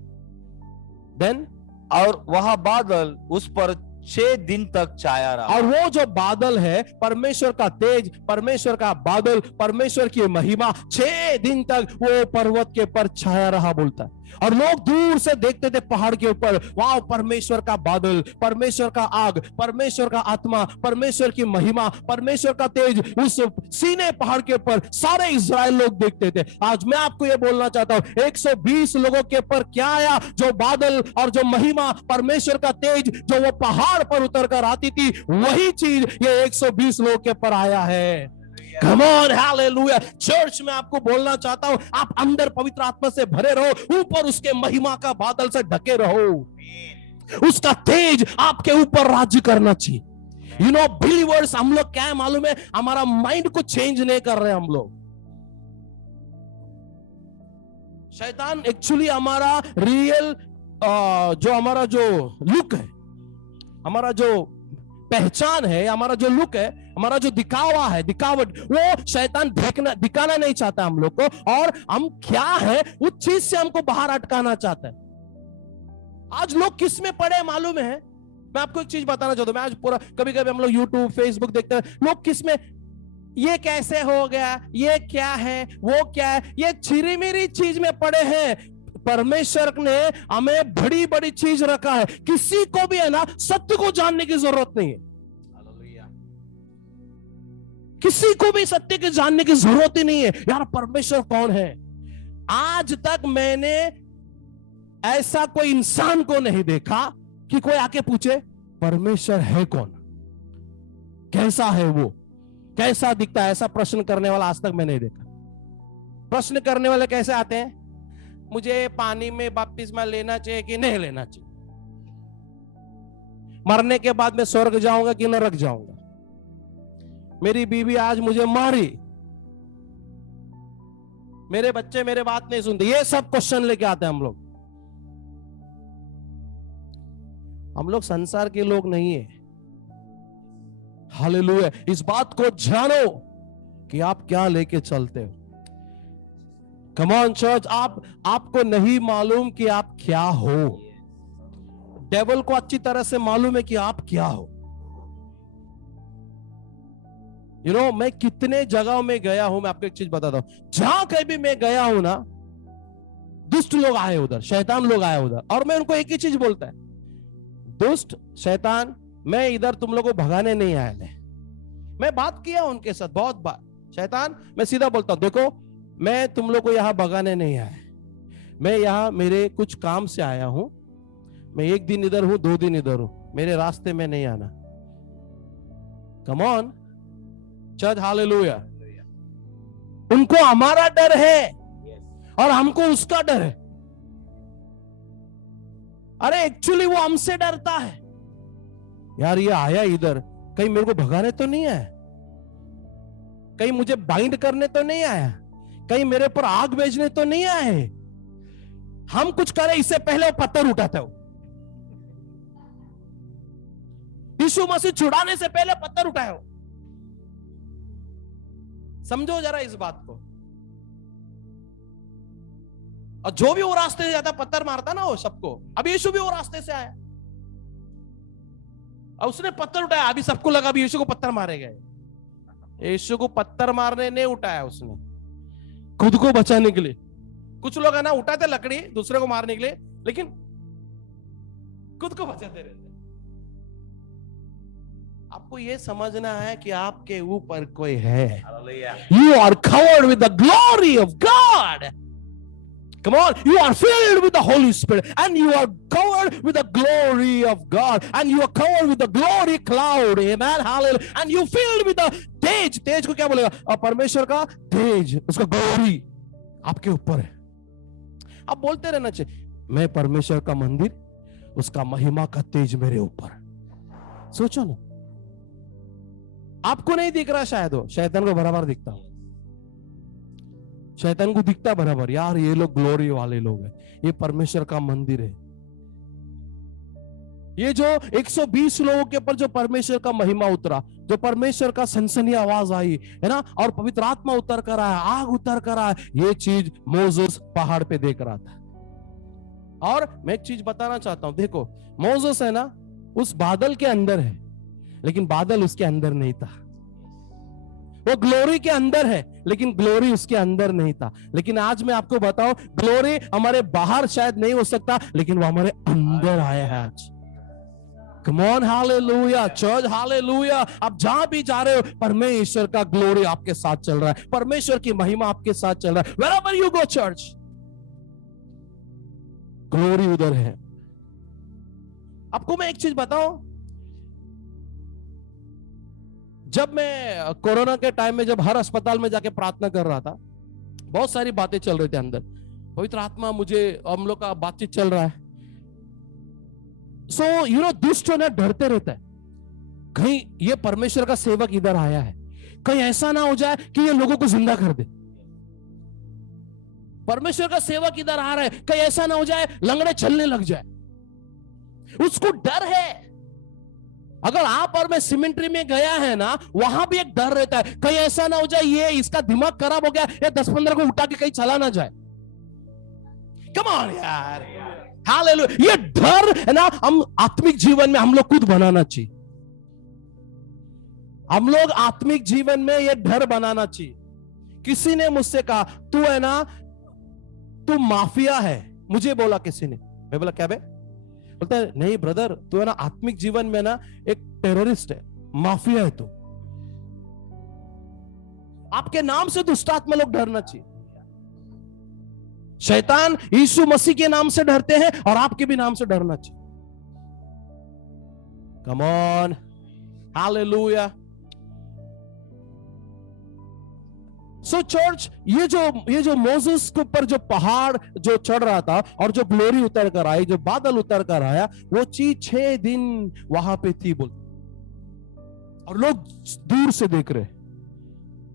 देन, और वह बादल उस पर 6 दिन तक छाया रहा। और वो जो बादल है, परमेश्वर का तेज, परमेश्वर का बादल, परमेश्वर की महिमा 6 दिन तक वो पर्वत के पर छाया रहा, बोलता है। और लोग दूर से देखते थे पहाड़ के ऊपर, वाह, परमेश्वर का बादल, परमेश्वर का आग, परमेश्वर का आत्मा, परमेश्वर की महिमा, परमेश्वर का तेज उस सीने पहाड़ के ऊपर सारे इजराइल लोग देखते थे। आज मैं आपको ये बोलना चाहता हूं, 120 लोगों के ऊपर क्या आया? जो बादल और जो महिमा, परमेश्वर का तेज जो वो पहाड़ पर उतर कर आती थी, वही चीज ये 120 लोगों के ऊपर आया है। Come on, hallelujah. चर्च में आपको बोलना चाहता हूं, आप अंदर पवित्र आत्मा से भरे रहो, ऊपर उसके महिमा का बादल से ढके रहो। उसका तेज आपके ऊपर राज्य करना चाहिए। यू नो बिलीवर्स, हम लोग क्या है मालूम है, हमारा माइंड को चेंज नहीं कर रहे हम लोग। शैतान एक्चुअली हमारा रियल जो हमारा जो लुक है, हमारा जो पहचान है, हमारा जो लुक है, हमारा जो दिखावा है, दिखावट, वो शैतान दिखाना नहीं चाहता हम लोग को, और हम क्या है उस चीज से हमको बाहर अटकाना चाहता है। आज लोग किस में पड़े मालूम है? मैं आपको एक चीज बताना चाहता हूं। मैं आज पूरा, कभी कभी हम लोग यूट्यूब फेसबुक देखते हैं, लोग किस में, ये कैसे हो गया, ये क्या है, वो क्या है, ये छिरी मिरी चीज में पड़े हैं। परमेश्वर ने हमें बड़ी बड़ी चीज रखा है। किसी को भी है ना सत्य को जानने की जरूरत नहीं है। किसी को भी सत्य के जानने की जरूरत ही नहीं है। यार परमेश्वर कौन है? आज तक मैंने ऐसा कोई इंसान को नहीं देखा कि कोई आके पूछे परमेश्वर है कौन, कैसा है वो, कैसा दिखता है, ऐसा प्रश्न करने वाला आज तक मैं नहीं देखा। प्रश्न करने वाले कैसे आते हैं, मुझे पानी में बपतिस्मा लेना चाहिए कि नहीं लेना चाहिए, मरने के बाद मैं स्वर्ग जाऊंगा कि नरक जाऊंगा, मेरी बीवी आज मुझे मारी, मेरे बच्चे मेरे बात नहीं सुनते, ये सब क्वेश्चन लेके आते हैं हम लोग। हम लोग संसार के लोग नहीं है। हालेलुया। इस बात को जानो कि आप क्या लेके चलते हो। कम ऑन चर्च, आपको नहीं मालूम कि आप क्या हो। डेविल को अच्छी तरह से मालूम है कि आप क्या हो। मैं कितने जगहों में गया हूं, मैं आपको एक चीज बताता हूं। जहां कहीं भी मैं गया हूं ना, दुष्ट लोग आए उधर, शैतान लोग आए उधर, और मैं उनको एक ही चीज बोलता है, दुष्ट शैतान, मैं इधर तुम लोगों को भगाने नहीं आया है। मैं बात किया उनके साथ बहुत बार। शैतान, मैं सीधा बोलता हूं, देखो मैं तुम लोग को यहां भगाने नहीं आया, मैं यहां मेरे कुछ काम से आया हूं। मैं 1 दिन इधर हूं, 2 दिन इधर हूं, मेरे रास्ते में नहीं आना। कम ऑन चर्च, हालेलुया। उनको हमारा डर है और हमको उसका डर है। अरे एक्चुअली वो हमसे डरता है। यार ये आया इधर, कहीं मेरे को भगाने तो नहीं आया, कहीं मुझे बाइंड करने तो नहीं आया, कहीं मेरे पर आग भेजने तो नहीं आए। हम कुछ करें इससे पहले वो पत्थर उठाते हो। यीशु मसीह छुड़ाने से पहले पत्थर उठाए हो। समझो जरा इस बात को। और जो भी वो रास्ते से जाता पत्थर मारता ना वो सबको। अब यीशु भी वो रास्ते से आया और उसने पत्थर उठाया। अभी सबको लगा अभी यीशु को पत्थर मारे गए। यीशु को पत्थर मारने नहीं उठाया, उसने खुद को बचाने के लिए। कुछ लोग है ना उठाते लकड़ी दूसरे को मारने के लिए, लेकिन खुद को बचाते रहते। आपको ये समझना है कि आपके ऊपर कोई है। You are covered with the glory of God. Come on, you are filled with the Holy Spirit and you are covered with the glory of God and you are covered with the glory cloud. Amen. Hallelujah. And you filled with the तेज। तेज को क्या बोलेगा? और परमेश्वर का तेज, उसका glory आपके ऊपर है। आप बोलते रहना चाहिए, मैं परमेश्वर का मंदिर, उसका महिमा का तेज मेरे ऊपर। सोचो ना, आपको नहीं दिख रहा शायद, हो शैतान को बराबर दिखता हो। शैतान को दिखता बराबर, यार ये लोग ग्लोरी वाले लोग हैं, ये परमेश्वर का मंदिर है। ये जो 120 लोगों के ऊपर जो परमेश्वर का महिमा उतरा, जो परमेश्वर का सनसनी आवाज आई है ना, और पवित्र आत्मा उतर कर आया, आग उतर कर आया, ये चीज मोसेस पहाड़ पे देख रहा था। और मैं एक चीज बताना चाहता हूं, देखो मोसेस है ना उस बादल के अंदर है, लेकिन बादल उसके अंदर नहीं था। वो ग्लोरी के अंदर है, लेकिन ग्लोरी उसके अंदर नहीं था। लेकिन आज मैं आपको बताऊं, ग्लोरी हमारे बाहर शायद नहीं हो सकता, लेकिन वो हमारे अंदर आया है आज। Come on, hallelujah, church, hallelujah। आप जहां भी जा रहे हो, परमेश्वर का ग्लोरी आपके साथ चल रहा है, परमेश्वर की महिमा आपके साथ चल रहा है। Wherever you go, church, glory उधर है। आपको मैं एक चीज बताऊं, जब मैं कोरोना के टाइम में जब हर अस्पताल में जाके प्रार्थना कर रहा था, बहुत सारी बातें चल रही थी अंदर। पवित्र आत्मा मुझे, हम लोग का बातचीत चल रहा है। सो दुष्ट ना डरते रहता है, कहीं ये परमेश्वर का सेवक इधर आया है, कहीं ऐसा ना हो जाए कि ये लोगों को जिंदा कर दे। परमेश्वर का सेवक इधर आ रहा है, कहीं ऐसा ना हो जाए लंगड़े चलने लग जाए। उसको डर है। अगर आप और मैं सिमेंट्री में गया है ना, वहां भी एक डर रहता है, कहीं ऐसा ना हो जाए ये इसका दिमाग खराब हो गया, ये 10-15 को उठा के कहीं चला ना जाए। कम ऑन यार, हालेलुया। ये डर है ना, हम आत्मिक जीवन में हम लोग खुद बनाना चाहिए। हम लोग आत्मिक जीवन में ये डर बनाना चाहिए। किसी ने मुझसे कहा, तू है ना, तू माफिया है। मुझे बोला किसी ने, मैं बोला क्या बे? बोलता है नहीं ब्रदर, तू है ना आत्मिक जीवन में ना एक टेररिस्ट है, माफिया है तू। आपके नाम से दुष्टात्मा लोग डरना चाहिए। शैतान यीशु मसीह के नाम से डरते हैं और आपके भी नाम से डरना चाहिए। कम ऑन, हालेलुया। सो चर्च, ये जो मोसेस के ऊपर जो पहाड़ जो चढ़ रहा था और जो ग्लोरी उतर कर आई, जो बादल उतर कर आया, वो चीज 6 दिन वहां पे थी बोल, और लोग दूर से देख रहे।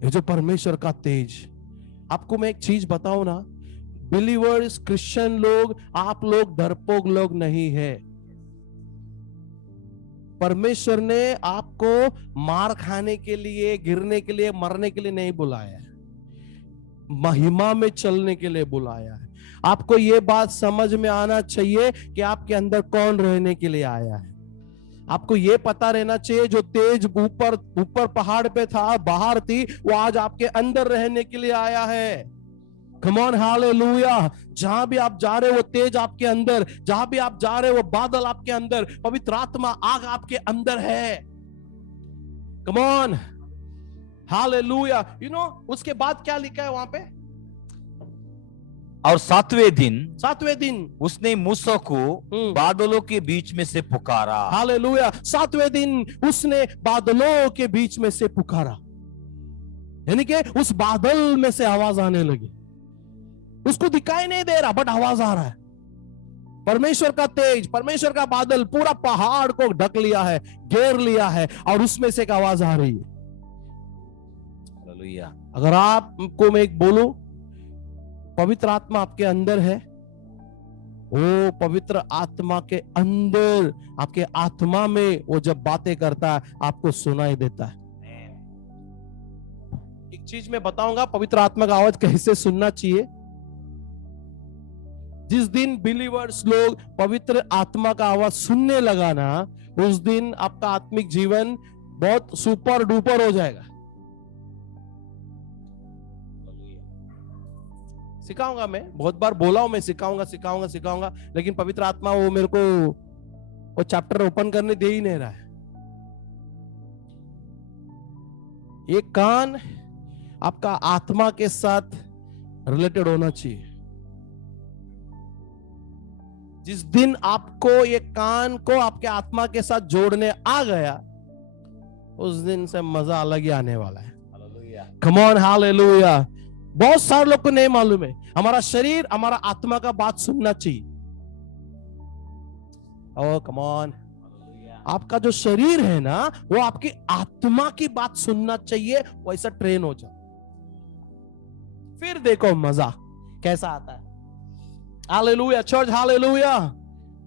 ये जो परमेश्वर का तेज, आपको मैं एक चीज बताऊं ना, बिलीवर्स, क्रिश्चियन लोग, आप लोग डरपोक लोग नहीं है। परमेश्वर ने आपको मार खाने के लिए, गिरने के लिए, मरने के लिए नहीं बुलाया है, महिमा में चलने के लिए बुलाया है। आपको यह बात समझ में आना चाहिए कि आपके अंदर कौन रहने के लिए आया है। आपको यह पता रहना चाहिए, जो तेज ऊपर पहाड़ पे था, बाहर थी, वो आज आपके अंदर रहने के लिए आया है। कम ऑन, हालेलुया। जहां भी आप जा रहे हो वो तेज आपके अंदर, जहां भी आप जा रहे हो वो बादल आपके अंदर, पवित्र आत्मा, आग आपके अंदर है। कम ऑन, हालेलुया। यू नो उसके बाद क्या लिखा है वहां पे? और सातवें दिन उसने मूसा को बादलों के बीच में से पुकारा। हालेलुया। 7वें दिन उसने बादलों के बीच में से पुकारा, यानी कि उस बादल में से आवाज आने लगी। उसको दिखाई नहीं दे रहा, बट आवाज आ रहा है। परमेश्वर का तेज, परमेश्वर का बादल पूरा पहाड़ को ढक लिया है, घेर लिया है, और उसमें से एक आवाज आ रही है। हालेलुया। अगर आपको मैं एक बोलूं, पवित्र आत्मा आपके अंदर है, वो पवित्र आत्मा के अंदर, आपके आत्मा में वो जब बातें करता है आपको सुनाई देता है। एक चीज मैं बताऊंगा, पवित्र आत्मा का आवाज कैसे सुनना चाहिए। जिस दिन बिलीवर्स लोग पवित्र आत्मा का आवाज सुनने लगा ना, उस दिन आपका आत्मिक जीवन बहुत सुपर डुपर हो जाएगा। सिखाऊंगा मैं, बहुत बार बोला हूं मैं, सिखाऊंगा, लेकिन पवित्र आत्मा वो मेरे को वो चैप्टर ओपन करने दे ही नहीं रहा है। ये कान आपका आत्मा के साथ रिलेटेड होना चाहिए। जिस दिन आपको ये कान को आपके आत्मा के साथ जोड़ने आ गया, उस दिन से मजा अलग ही आने वाला है। कम ऑन, हालेलुया। बहुत सारे लोग को नहीं मालूम है, हमारा शरीर हमारा आत्मा का बात सुनना चाहिए। ओह कम ऑन, आपका जो शरीर है ना, वो आपकी आत्मा की बात सुनना चाहिए। वैसा ट्रेन हो जाओ, फिर देखो मजा कैसा आता है। Hallelujah church, hallelujah,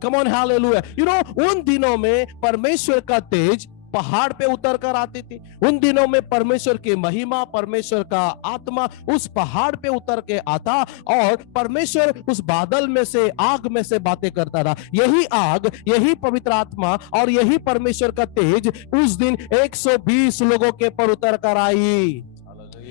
come on, hallelujah. You know उन दिनों में परमेश्वर का तेज पहाड़ पे उतर कर आती थी। उन दिनों में परमेश्वर की महिमा, परमेश्वर का आत्मा उस पहाड़ पे उतर के आता, और परमेश्वर उस बादल में से, आग में से बातें करता था। यही आग, यही पवित्र आत्मा और यही परमेश्वर का तेज उस दिन 120 लोगों के पर उतर कर आई।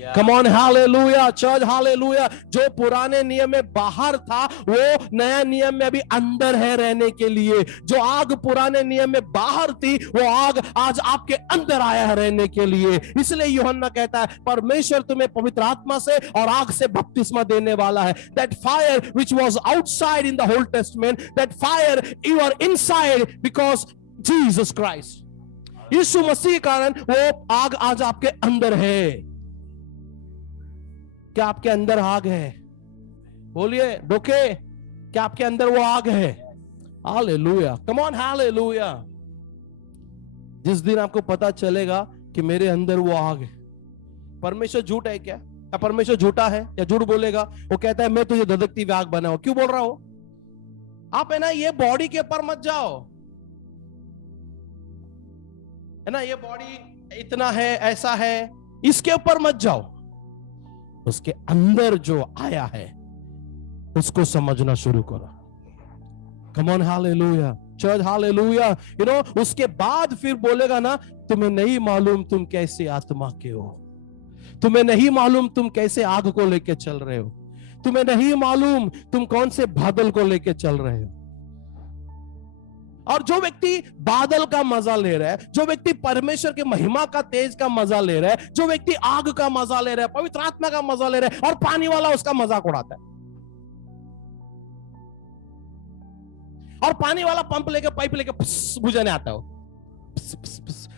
Come on, hallelujah church, hallelujah. जो पुराने नियम में बाहर था, वो नया नियम में अभी अंदर है रहने के लिए। जो आग पुराने नियम में बाहर थी, वो आग आज आपके अंदर आया है रहने के लिए। इसलिए यूहन्ना कहता है, परमेश्वर तुम्हें पवित्र आत्मा से और आग से बपतिस्मा देने वाला है। That fire which was outside in the Old Testament, that fire you are inside because Jesus Christ. यीशु मसीह के कारण वो आग आज आपके अंदर है। क्या आपके अंदर आग है? बोलिए डोके, क्या आपके अंदर वो आग है? Hallelujah, come on, hallelujah. जिस दिन आपको पता चलेगा कि मेरे अंदर वो आग है। परमेश्वर झूठ है क्या? या परमेश्वर झूठा है या झूठ बोलेगा? वो कहता है मैं तुझे धधकती हुई आग बनाऊं। क्यों बोल रहा हो? आप है ना ये बॉडी के ऊपर मत जाओ, है ना, ये बॉडी इतना है, ऐसा है, इसके ऊपर मत जाओ। उसके अंदर जो आया है उसको समझना शुरू करो। कम on, hallelujah church, hallelujah. You know उसके बाद फिर बोलेगा ना, तुम्हें नहीं मालूम तुम कैसे आत्मा के हो, तुम्हें नहीं मालूम तुम कैसे आग को लेके चल रहे हो, तुम्हें नहीं मालूम तुम कौन से बादल को लेके चल रहे हो। और जो व्यक्ति बादल का मजा ले रहा है, जो व्यक्ति परमेश्वर के महिमा का तेज का मजा ले रहा है, जो व्यक्ति आग का मजा ले रहा है, पवित्र आत्मा का मजा ले रहा है, और पानी वाला उसका मजाक उड़ाता है। और पानी वाला पंप लेके पाइप लेके बुझाने आता हो।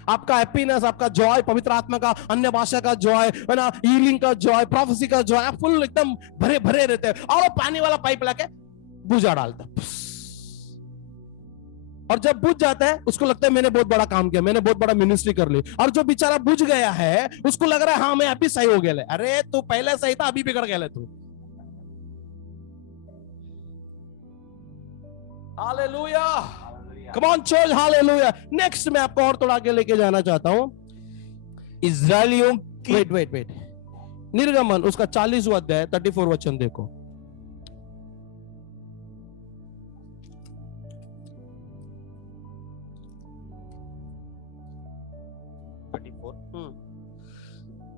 आपका हैप्पीनेस, आपका जॉय, पवित्र आत्मा का, अन्य भाषा का जॉय, है ना, हीलिंग का जॉय, प्रोफेसी का जॉय, फुल एकदम भरे भरे रहते हैं, और वो पानी वाला पाइप लाके बुझा डालता है। और जब बुझ जाता है उसको लगता है मैंने बहुत बड़ा काम किया, मैंने बहुत बड़ा मिनिस्ट्री कर ली। और जो बेचारा बुझ गया है उसको लग रहा है हाँ मैं अभी सही हो गया। अरे तू पहले सही था, अभी बिगड़ गया तू। Hallelujah, come on church, hallelujah. Next मैं आपको और थोड़ा आगे लेके जाना चाहता हूं। इस्राएलियों की वेट निर्गमन उसका 40वां अध्याय 34 वचन देखो।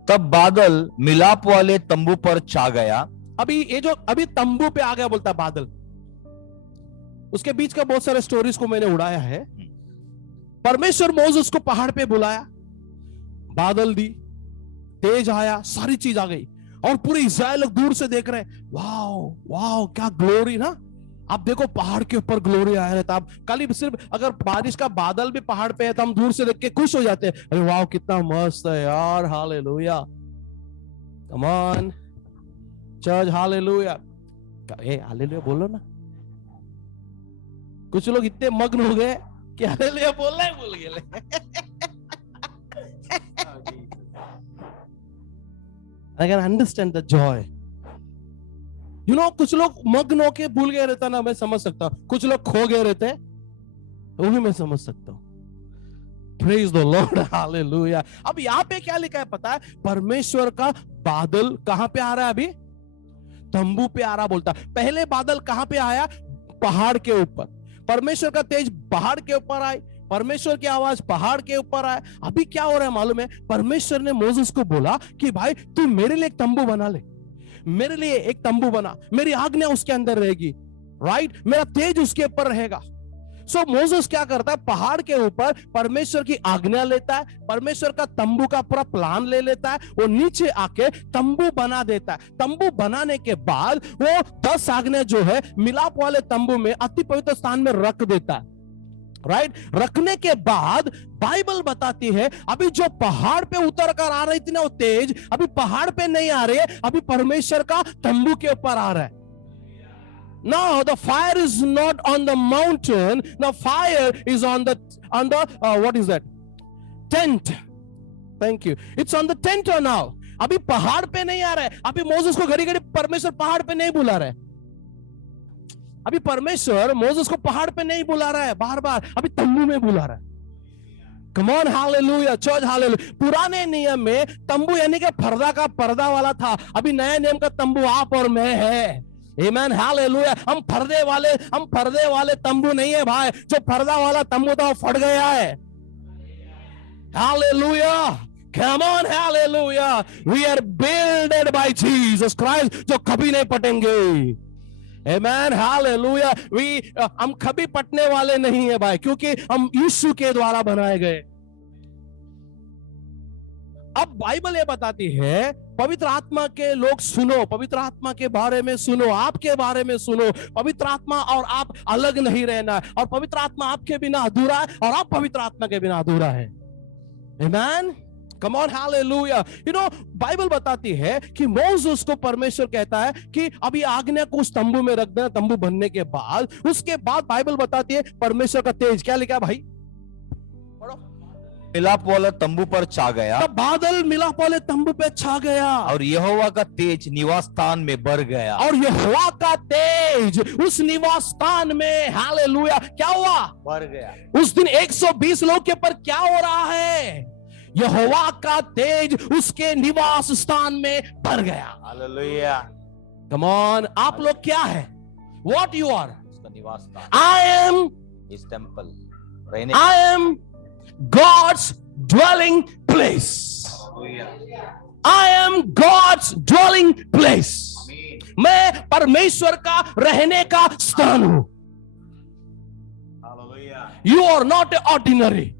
तब बादल मिलाप वाले तंबू पर छा गया। अभी ये जो अभी तंबू पे आ गया बोलता है बादल, उसके बीच का बहुत सारे स्टोरीज को मैंने उड़ाया है। परमेश्वर मोसेस को पहाड़ पे बुलाया, बादल दी, तेज आया, सारी चीज आ गई, और पूरे इस्राएल लोग दूर से देख रहे हैं। वाओ वाओ क्या ग्लोरी ना। आप देखो पहाड़ के ऊपर ग्लोरी आया रहता। आप खाली सिर्फ अगर बारिश का बादल भी पहाड़ पे है तो हम दूर से देख के खुश हो जाते हैं, अरे वाओ कितना मस्त है यार, hallelujah, come on church, hallelujah. A hallelujah बोलो ना। कुछ लोग इतने मग्न हो गए कि हालेलुया बोलना ही भूल गए। I can understand the joy. You know, कुछ लोग मग्न होके भूल गए रहता ना, मैं समझ सकता हूं। कुछ लोग खो गए रहते, वो भी मैं समझ सकता हूं। Praise the Lord, hallelujah. अब यहाँ पे क्या लिखा है पता है? परमेश्वर का बादल कहां पे आ रहा है अभी? तंबू पे आ रहा बोलता। पहले बादल कहां पे आया? पहाड़ के ऊपर। परमेश्वर का तेज पहाड़ के ऊपर आए, परमेश्वर की आवाज पहाड़ के ऊपर आए। अभी क्या हो रहा है मालूम है? परमेश्वर ने मोसेस को बोला कि भाई तू मेरे लिए एक तंबू बना ले, मेरे लिए एक तंबू बना, मेरी आज्ञा उसके अंदर रहेगी, राइट, मेरा तेज उसके ऊपर रहेगा। सो मोसेस क्या करता है? पहाड़ के ऊपर परमेश्वर की आज्ञा लेता है, परमेश्वर का तंबू का पूरा प्लान ले लेता है, वो नीचे आके तंबू बना देता है। तंबू बनाने के बाद वो 10 आज्ञा जो है मिलाप वाले तंबू में अति पवित्र स्थान में रख देता है, राइट। रखने के बाद बाइबल बताती है अभी जो पहाड़ पे उतर कर आ रही थी ना वो तेज, अभी पहाड़ पे नहीं आ रही है, अभी परमेश्वर का तंबू के ऊपर आ रहा है। Now the fire is not on the mountain. The fire is on the what is that? Tent. Thank you. It's on the tent now. अभी पहाड़ पे नहीं आ रहा है। अभी मोसेस को घड़ी घड़ी परमेश्वर पहाड़ पे नहीं बुला रहा है। अभी परमेश्वर मोसेस को पहाड़ पे नहीं बुला रहा है बार बार, अभी तंबू में बुला रहा है। Come on, hallelujah, church, hallelujah. पुराने नियम में तंबू यानी कि पर्दा का पर्दा वाला था, अभी नए नियम का तंबू आप और मैं है। Amen, hallelujah. हम पर्दे वाले तंबू नहीं है भाई। जो पर्दा वाला तंबू था वो फट गया है। Hallelujah. Come on, hallelujah. We are builded by Jesus Christ, जो कभी नहीं पटेंगे। Amen, hallelujah. हम कभी पटने वाले नहीं है भाई, क्योंकि हम यीशु के द्वारा बनाए गए। अब बाइबल ये बताती है पवित्र आत्मा के लोग सुनो, पवित्र आत्मा के बारे में सुनो, आपके बारे में सुनो। पवित्र आत्मा और आप अलग नहीं रहना, और पवित्र आत्मा आपके बिना अधूरा है और आप पवित्र आत्मा के बिना अधूरा है। Amen. Come on, hallelujah. You know, Bible बताती है कि मोसेस को परमेश्वर कहता है कि अभी आज्ञा को उस तंबू में रख देना। तंबू बनने के बाद, उसके बाद बाइबल बताती है परमेश्वर का तेज क्या लिखा है भाई? पढ़ो। मिलाप वाला तंबू पर छा गया। तब बादल मिलाप वाले तंबू पे छा गया, और यहोवा का तेज निवास स्थान में बढ़ गया। और यहोवा का तेज उस निवास स्थान में, हालेलुया, क्या हुआ? बढ़ गया। उस दिन 120 लोग के ऊपर क्या हो रहा है? यहोवा का तेज उसके निवास स्थान में बढ़ गया। हालेलुया। कम ऑन, आप लोग क्या है? What you are? उसका निवास स्थान। आई एम इस टेंपल रहने। I am God's dwelling place. I am God's dwelling place. मैं परमेश्वर का रहने का स्थान हूं। You are not ordinary.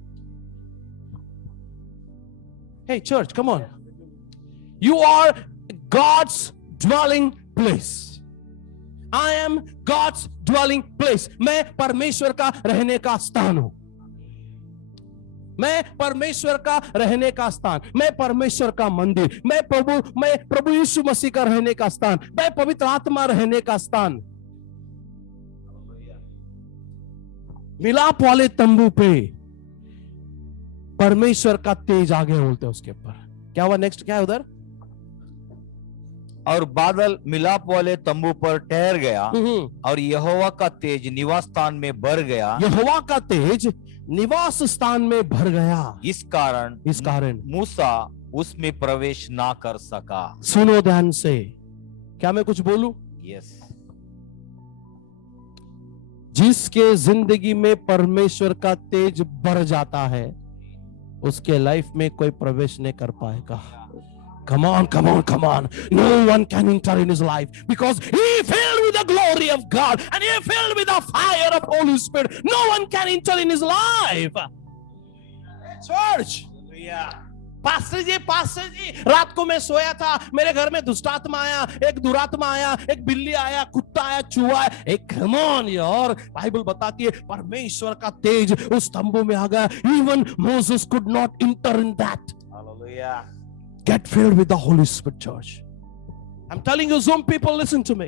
Hey church, come on. You are God's dwelling place. I am God's dwelling place. मैं परमेश्वर का रहने का स्थान हूं। मैं परमेश्वर का रहने का स्थान, मैं परमेश्वर का मंदिर, मैं प्रभु यीशु मसीह का रहने का स्थान, मैं पवित्र आत्मा रहने का स्थान। मिलाप वाले तंबू पे परमेश्वर का तेज आगे बोलते हैं उसके ऊपर। क्या हुआ नेक्स्ट, क्या है उधर? और बादल मिलाप वाले तंबू पर ठहर गया और यहोवा का तेज निवास स्थान में भर गया। यहोवा का तेज निवास स्थान में भर गया। इस कारण मूसा उसमें प्रवेश ना कर सका। सुनो ध्यान से, क्या मैं कुछ बोलूं? यस। जिसके जिंदगी में परमेश्वर का तेज भर जाता है, उसके लाइफ में कोई प्रवेश नहीं कर पाएगा। Come on, come on, come on. No one can enter in his life because he filled with the glory of God and he filled with the fire of Holy Spirit. No one can enter in his life. Church. Pastor ji, रात को मैं सोया था, मेरे घर में दुष्टात्मा आया, एक दुरात्मा आया, एक बिल्ली आया, कुत्ता आया, चूहा आया। एक come on यार, बाइबल बताती है परमेश्वर का तेज उस तंबू में आ गया। Even Moses could not enter in that. Hallelujah. Get filled with the Holy Spirit, church. I'm telling you, Zoom people, listen to me.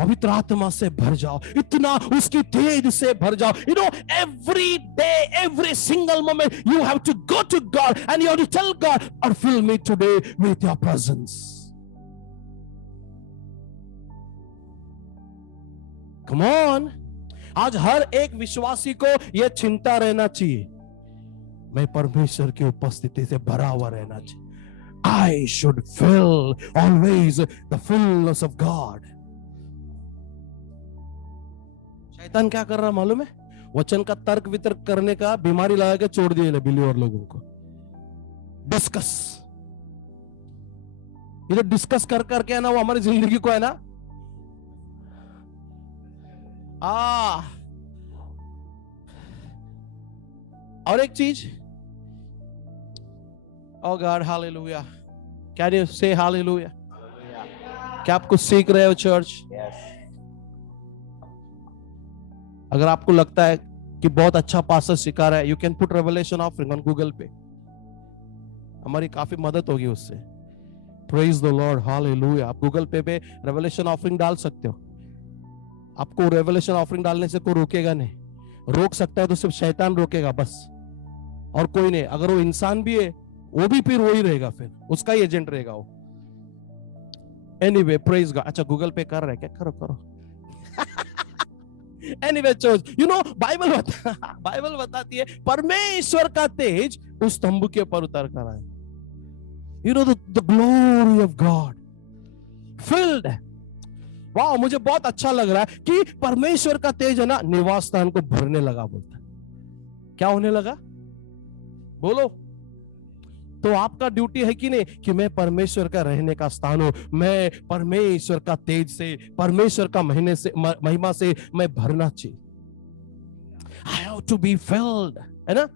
पवित्र आत्मा से भर जाओ, इतना उसकी तेज से भर जाओ। You know, every day, every single moment, you have to go to God and you have to tell God, "Lord, fill me today with your presence." Come on. आज हर एक विश्वासी को यह चिंता रहना चाहिए, मैं परमेश्वर की उपस्थिति से भरा हुआ रहना चाहिए। I should fill always the fullness of God. शैतान क्या कर रहा मालूम है? वचन का तर्क वितर्क करने का बीमारी लगा के छोड़ दिए बिलीवर लोगों को। डिस्कस, इधर डिस्कस कर करके है ना, वो हमारी जिंदगी को है ना और एक चीज, Oh God, hallelujah. Can you say hallelujah? क्या आप कुछ सीख रहे हो चर्च? Yes. अगर आपको लगता है कि बहुत अच्छा पास्टर सिखा रहा है, you can put revelation offering on Google पे, हमारी काफी मदद होगी उससे। Praise the Lord, hallelujah. आप गूगल पे रेवलेशन ऑफरिंग डाल सकते हो। आपको रेवलेशन ऑफरिंग डालने से कोई रोकेगा नहीं, रोक सकता है तो सिर्फ शैतान रोकेगा बस, और कोई नहीं। अगर वो इंसान भी है, वो भी फिर वही रहेगा, फिर उसका ही एजेंट रहेगा वो। Anyway, praise God. अच्छा, गूगल पे कर रहे क्या? करो। Anyway church, you know, Bible बताती है परमेश्वर का तेज उस तंबू के ऊपर उतर कर आए। You know, the glory of God field. वाह, मुझे बहुत अच्छा लग रहा है कि परमेश्वर का तेज है ना, निवास स्थान को भरने लगा। बोलता क्या होने लगा? बोलो। तो आपका ड्यूटी है कि नहीं कि मैं परमेश्वर का रहने का स्थान हूं, मैं परमेश्वर का तेज से, परमेश्वर का महिमा से मैं भरना चाहिए। I have to be filled, है ना?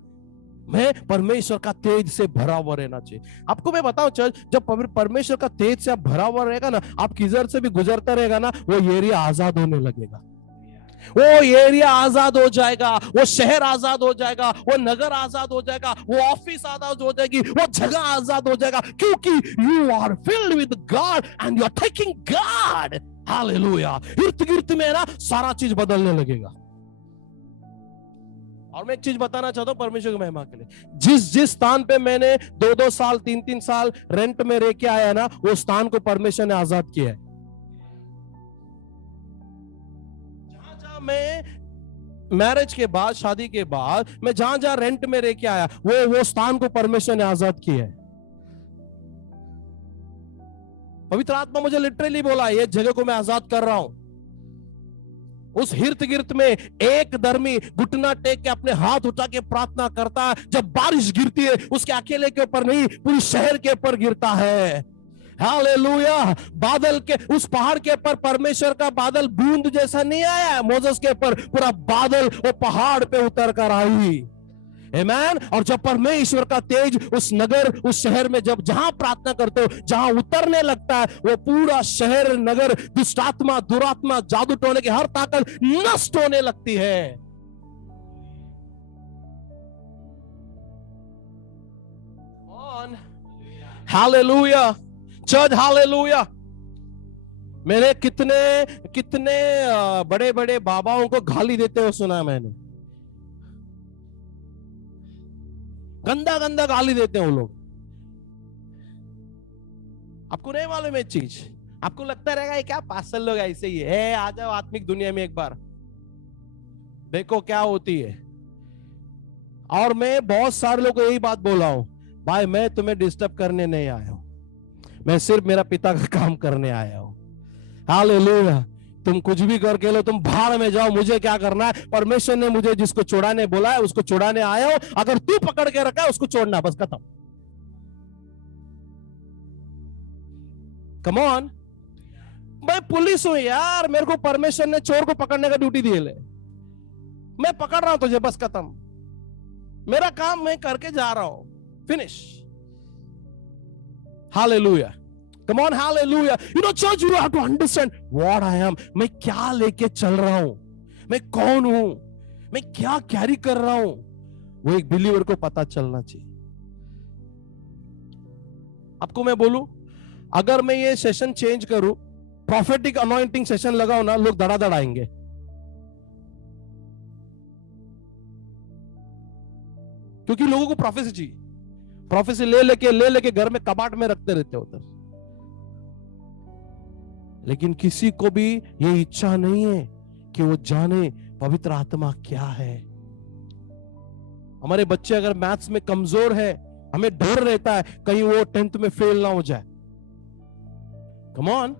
मैं परमेश्वर का तेज से भरा हुआ रहना चाहिए। आपको मैं बताऊं चर्च, जब परमेश्वर का तेज से आप भरा हुआ रहेगा ना, आप किधर से भी गुजरता रहेगा ना, वो एरिया आजाद होने लगेगा, वो एरिया आजाद हो जाएगा, वो शहर आजाद हो जाएगा, वो नगर आजाद हो जाएगा, वो ऑफिस आजाद हो जाएगी, वो जगह आजाद हो जाएगा, क्योंकि you are filled with God and you are taking God. Hallelujah. इर्द गिर्द में ना सारा चीज बदलने लगेगा। और मैं एक चीज बताना चाहता हूं परमेश्वर की महिमा के लिए, जिस स्थान पे मैंने 2-2 साल 3-3 साल रेंट में रह के आया ना, वो स्थान को परमेश्वर ने आजाद किया है। मैं मैरिज के बाद, शादी के बाद, मैं जहां जहां रेंट में रह के आया, वो स्थान को परमेश्वर ने आजाद किया है। पवित्र आत्मा मुझे लिटरली बोला, ये जगह को मैं आजाद कर रहा हूं। उस हिर्त गिर्त में एक धर्मी घुटना टेक के अपने हाथ उठा के प्रार्थना करता है। जब बारिश गिरती है, उसके अकेले के ऊपर नहीं, पूरी शहर के ऊपर गिरता है। हालेलुया। बादल के, उस पहाड़ के ऊपर परमेश्वर का बादल बूंद जैसा नहीं आया मोसेस के ऊपर, पूरा बादल वो पहाड़ पे उतर कर आई। आमेन। और जब परमेश्वर का तेज उस नगर, उस शहर में जब जहां प्रार्थना करते हो, जहां उतरने लगता है, वो पूरा शहर, नगर, दुष्ट आत्मा, दुरात्मा, जादू टोने की हर ताकत नष्ट होने लगती है। Hallelujah church, hallelujah. मैंने कितने कितने बड़े बड़े बाबाओं को गाली देते हुए सुना मैंने। गंदा गंदा गाली देते हैं वो लोग। आपको नहीं मालूम है चीज? आपको लगता रहेगा ये क्या पास्टर लोग ऐसे ही है। आ जाओ आत्मिक दुनिया में एक बार, देखो क्या होती है। और मैं बहुत सारे लोगों को यही बात बोला हूं, भाई मैं तुम्हें डिस्टर्ब करने नहीं आया हूं, मैं सिर्फ मेरा पिता का काम करने आया हूं। हालेलुया। तुम कुछ भी करके लो, तुम भाड़ में जाओ, मुझे क्या करना है? परमेश्वर ने मुझे जिसको छुड़ाने बोला है उसको छुड़ाने आया हूं। अगर तू पकड़ के रखा है उसको छोड़ना, बस खत्म। Come on. मैं पुलिस हूं यार, मेरे को परमेश्वर ने चोर को पकड़ने का ड्यूटी दिए ले, मैं पकड़ रहा हूं तुझे, बस खत्म। मेरा काम मैं करके जा रहा हूं, finish. Hallelujah. Come on, hallelujah. You know, church, you have to understand what I am. मैं क्या लेके चल रहा हूं, मैं कौन हूं, मैं क्या कैरी कर रहा हूं, वो एक बिलीवर को पता चलना चाहिए। आपको मैं बोलूं, अगर मैं ये सेशन चेंज करूं, प्रॉफेटिक अनॉइंटिंग सेशन लगाओ ना, लोग धड़ाधड़ आएंगे। क्योंकि लोगों को प्रोफेसी चाहिए। प्रोफेसी ले लेके घर में कबाट में रखते रहते होते, लेकिन किसी को भी ये इच्छा नहीं है कि वो जाने पवित्र आत्मा क्या है। हमारे बच्चे अगर मैथ्स में कमजोर है, हमें डर रहता है कहीं वो 10th में फेल ना हो जाए। कम ऑन,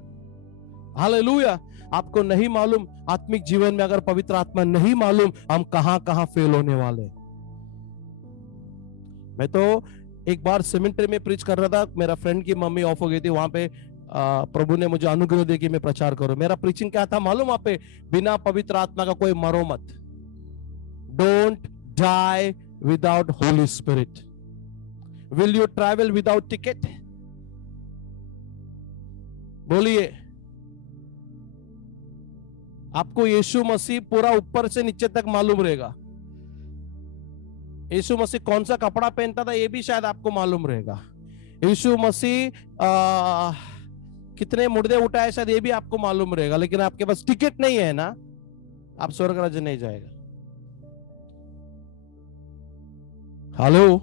हालेलुया। आपको नहीं मालूम आत्मिक जीवन में अगर पवित्र आत्मा नहीं मालूम, हम कहां कहां फेल होने वाले। मैं तो एक बार सेमेंटरी में प्रीच कर रहा था, मेरा फ्रेंड की मम्मी ऑफ हो गई थी, वहां पे प्रभु ने मुझे अनुग्रह दे कि मैं प्रचार करूं। मेरा प्रीचिंग क्या था मालूम? वहां पे बिना पवित्र आत्मा का कोई मरो मत। Don't die without holy spirit. Will you travel without ticket? बोलिए। आपको यीशु मसीह पूरा ऊपर से नीचे तक मालूम रहेगा। यीशु मसीह कौन सा कपड़ा पहनता था ये भी शायद आपको मालूम रहेगा। यीशु मसीह कितने मुर्दे उठाए शायद ये भी आपको मालूम रहेगा। लेकिन आपके पास टिकट नहीं है ना, आप स्वर्ग राज्य नहीं जाएगा। हेलो,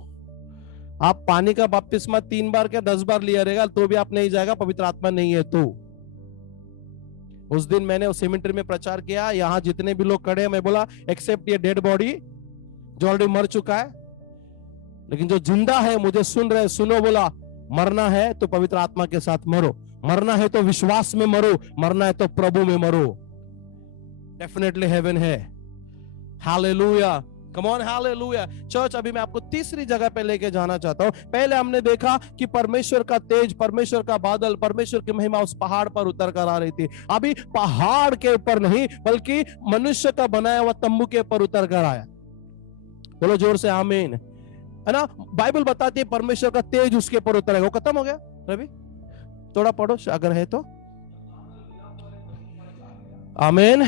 आप पानी का बपतिस्मा 3 बार क्या 10 बार लिया रहेगा तो भी आप नहीं जाएगा, पवित्र आत्मा नहीं है तो। उस दिन मैंने उस सेमेंटरी में प्रचार किया, यहां जितने भी लोग खड़े हैं, मैं बोला एक्सेप्ट ये डेड बॉडी जो ऑलरेडी मर चुका है, लेकिन जो जिंदा है मुझे सुन रहे, सुनो। बोला मरना है तो पवित्र आत्मा के साथ मरो, मरना है तो विश्वास में मरो, मरना है तो प्रभु में मरो। डेफिनेटली हेवन है। Hallelujah. Come on, hallelujah. Church, अभी मैं आपको तीसरी जगह पे लेके जाना चाहता हूं। पहले हमने देखा कि परमेश्वर का तेज, परमेश्वर का बादल, परमेश्वर की महिमा उस पहाड़ पर उतर कर आ रही थी। अभी पहाड़ के ऊपर नहीं बल्कि मनुष्य का बनाया हुआ तंबू के ऊपर उतर कर आया। बोलो जोर से आमीन, है ना। बाइबल बताती है परमेश्वर का तेज उसके ऊपर उतरेगा। वो खत्म हो गया रवि, थोड़ा पढ़ो अगर है तो। आमीन।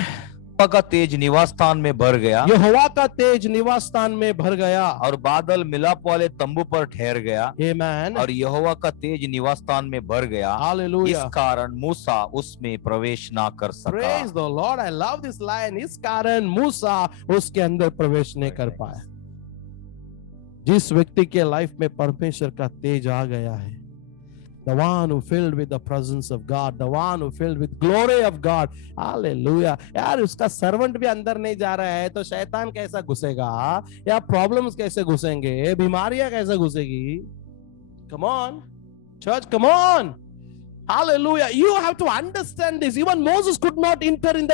यहोवा का तेज निवास स्थान में भर गया, यहोवा का तेज निवास स्थान में भर गया, और बादल मिलाप वाले तंबू पर ठहर गया। आमीन। और यहोवा का तेज निवास स्थान में भर गया, हालेलुया। इस कारण मूसा उसमें प्रवेश ना कर सका। Praise the Lord, I love this line. इस कारण मूसा उसके अंदर प्रवेश नहीं कर पाया। जिस व्यक्ति के लाइफ में परमेश्वर का तेज आ गया है, the one who filled with the presence of God, the one who filled with glory of God, hallelujah। यार उसका सर्वेंट भी अंदर नहीं जा रहा है तो शैतान कैसा घुसेगा? या प्रॉब्लम्स कैसे घुसेंगे? बीमारियां कैसे घुसेगी? Come on church, come on, hallelujah। You have to understand this। Even Moses could not enter in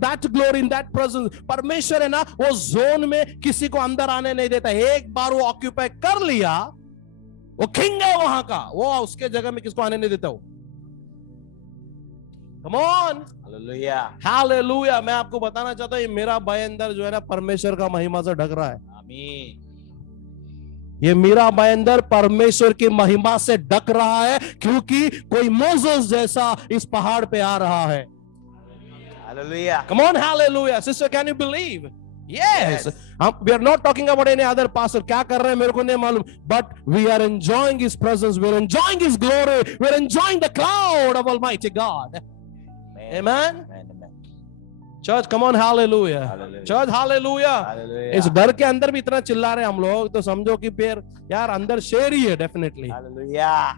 that glory, in that presence। परमेश्वर है ना, वो जोन में किसी को अंदर आने नहीं देता। एक बार वो ऑक्यूपाई कर लिया, वो किंग है वहां का, वो उसके जगह में किसको आने नहीं देता वो। Come on, hallelujah, hallelujah. मैं आपको बताना चाहता हूं, मेरा भाई अंदर जो है ना परमेश्वर का महिमा से ढक रहा है। आमीन। ये मेरा अंदर परमेश्वर की महिमा से ढक रहा है, क्योंकि कोई मोसेस जैसा इस पहाड़ पे आ रहा है. Hallelujah. Come on, hallelujah. Sister, can you believe? Yes. We are not talking about any other pastor. क्या कर रहे हैं मेरे को नहीं मालूम. But we are enjoying His presence. We are enjoying His glory. We are enjoying the cloud of Almighty God. Amen. Church, come on, hallelujah. Hallelujah. Church, hallelujah. Hallelujah. इस डर के अंदर भी इतना चिल्ला रहे हैं हम लोग, तो समझो कि फिर यार अंदर शेर ही है definitely. Hallelujah.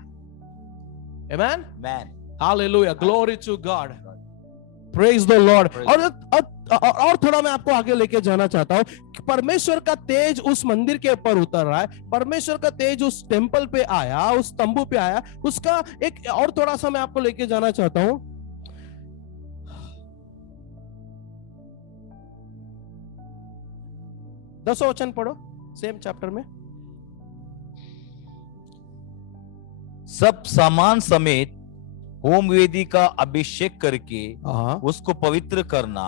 Amen. Man. Hallelujah. Glory to God. Praise the Lord. और थोड़ा मैं आपको आगे लेके जाना चाहता हूँ. परमेश्वर का तेज उस मंदिर के ऊपर उतर रहा है. परमेश्वर का तेज उस टेंपल पे आया, उस तंबू पे आया. उसका एक और थोड़ा सा मैं आपको लेके जाना चाहता हूँ. दसों वचन पढ़ो सेम चैप्टर में. सब सामान समेत होम वेदी का अभिषेक करके उसको पवित्र करना,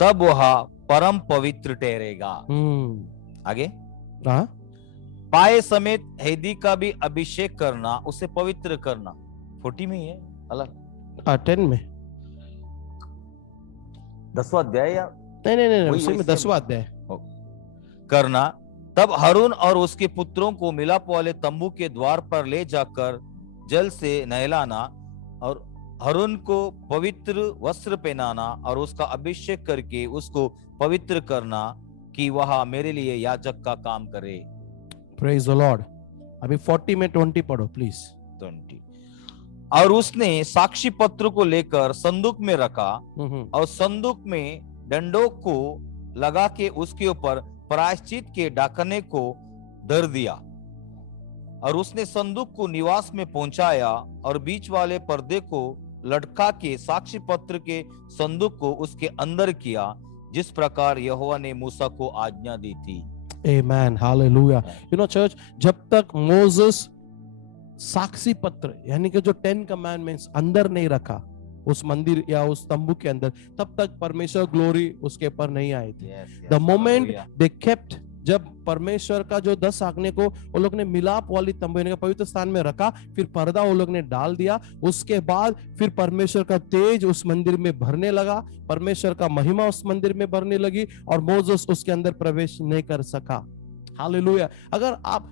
तब वह परम पवित्र ठहरेगा. आगे. पाए समेत हेदी का भी अभिषेक करना, उसे पवित्र करना. 40 में ही है अलग. 10 में 10वां अध्याय या नहीं उसी में 10वां अध्याय करना. तब हारून और उसके पुत्रों को मिलाप वाले तंबू के द्वार पर ले जाकर जल से नहलाना और हारून को पवित्र वस्त्र पहनाना और उसका अभिषेक करके उसको पवित्र करना कि वह मेरे लिए याजक का काम करे. Praise the Lord. अभी 40 में 20 पढ़ो प्लीज. 20. और उसने साक्षी पत्र को लेकर संदूक में रखा और संदूक में डंडों को लगा के उसके ऊपर प्रायश्चित के ढकने को धर दिया. और उसने संदूक को निवास में पहुंचाया और बीच वाले पर्दे को लटका के साक्षी पत्र के संदूक को उसके अंदर किया, जिस प्रकार यहोवा ने मूसा को आज्ञा दी थी. Amen. Hallelujah. You know church, जब तक मोसेस साक्षी पत्र यानी कि जो 10 कमांडमेंट्स अंदर नहीं रखा उस मंदिर या उस तंबू के अंदर, तब तक परमेश्वर ग्लोरी उसके ऊपर नहीं आई थी. द मोमेंट दे केप्ट, जब परमेश्वर का जो 10 आज्ञा को वो लोग ने मिलाप वाली तंबू यानी पवित्र स्थान में रखा, फिर पर्दा वो लोग ने डाल दिया, उसके बाद फिर परमेश्वर का तेज उस मंदिर में भरने लगा, परमेश्वर का महिमा उस मंदिर में भरने लगी और मोसेस उसके अंदर प्रवेश नहीं कर सका. हालेलुया. अगर आप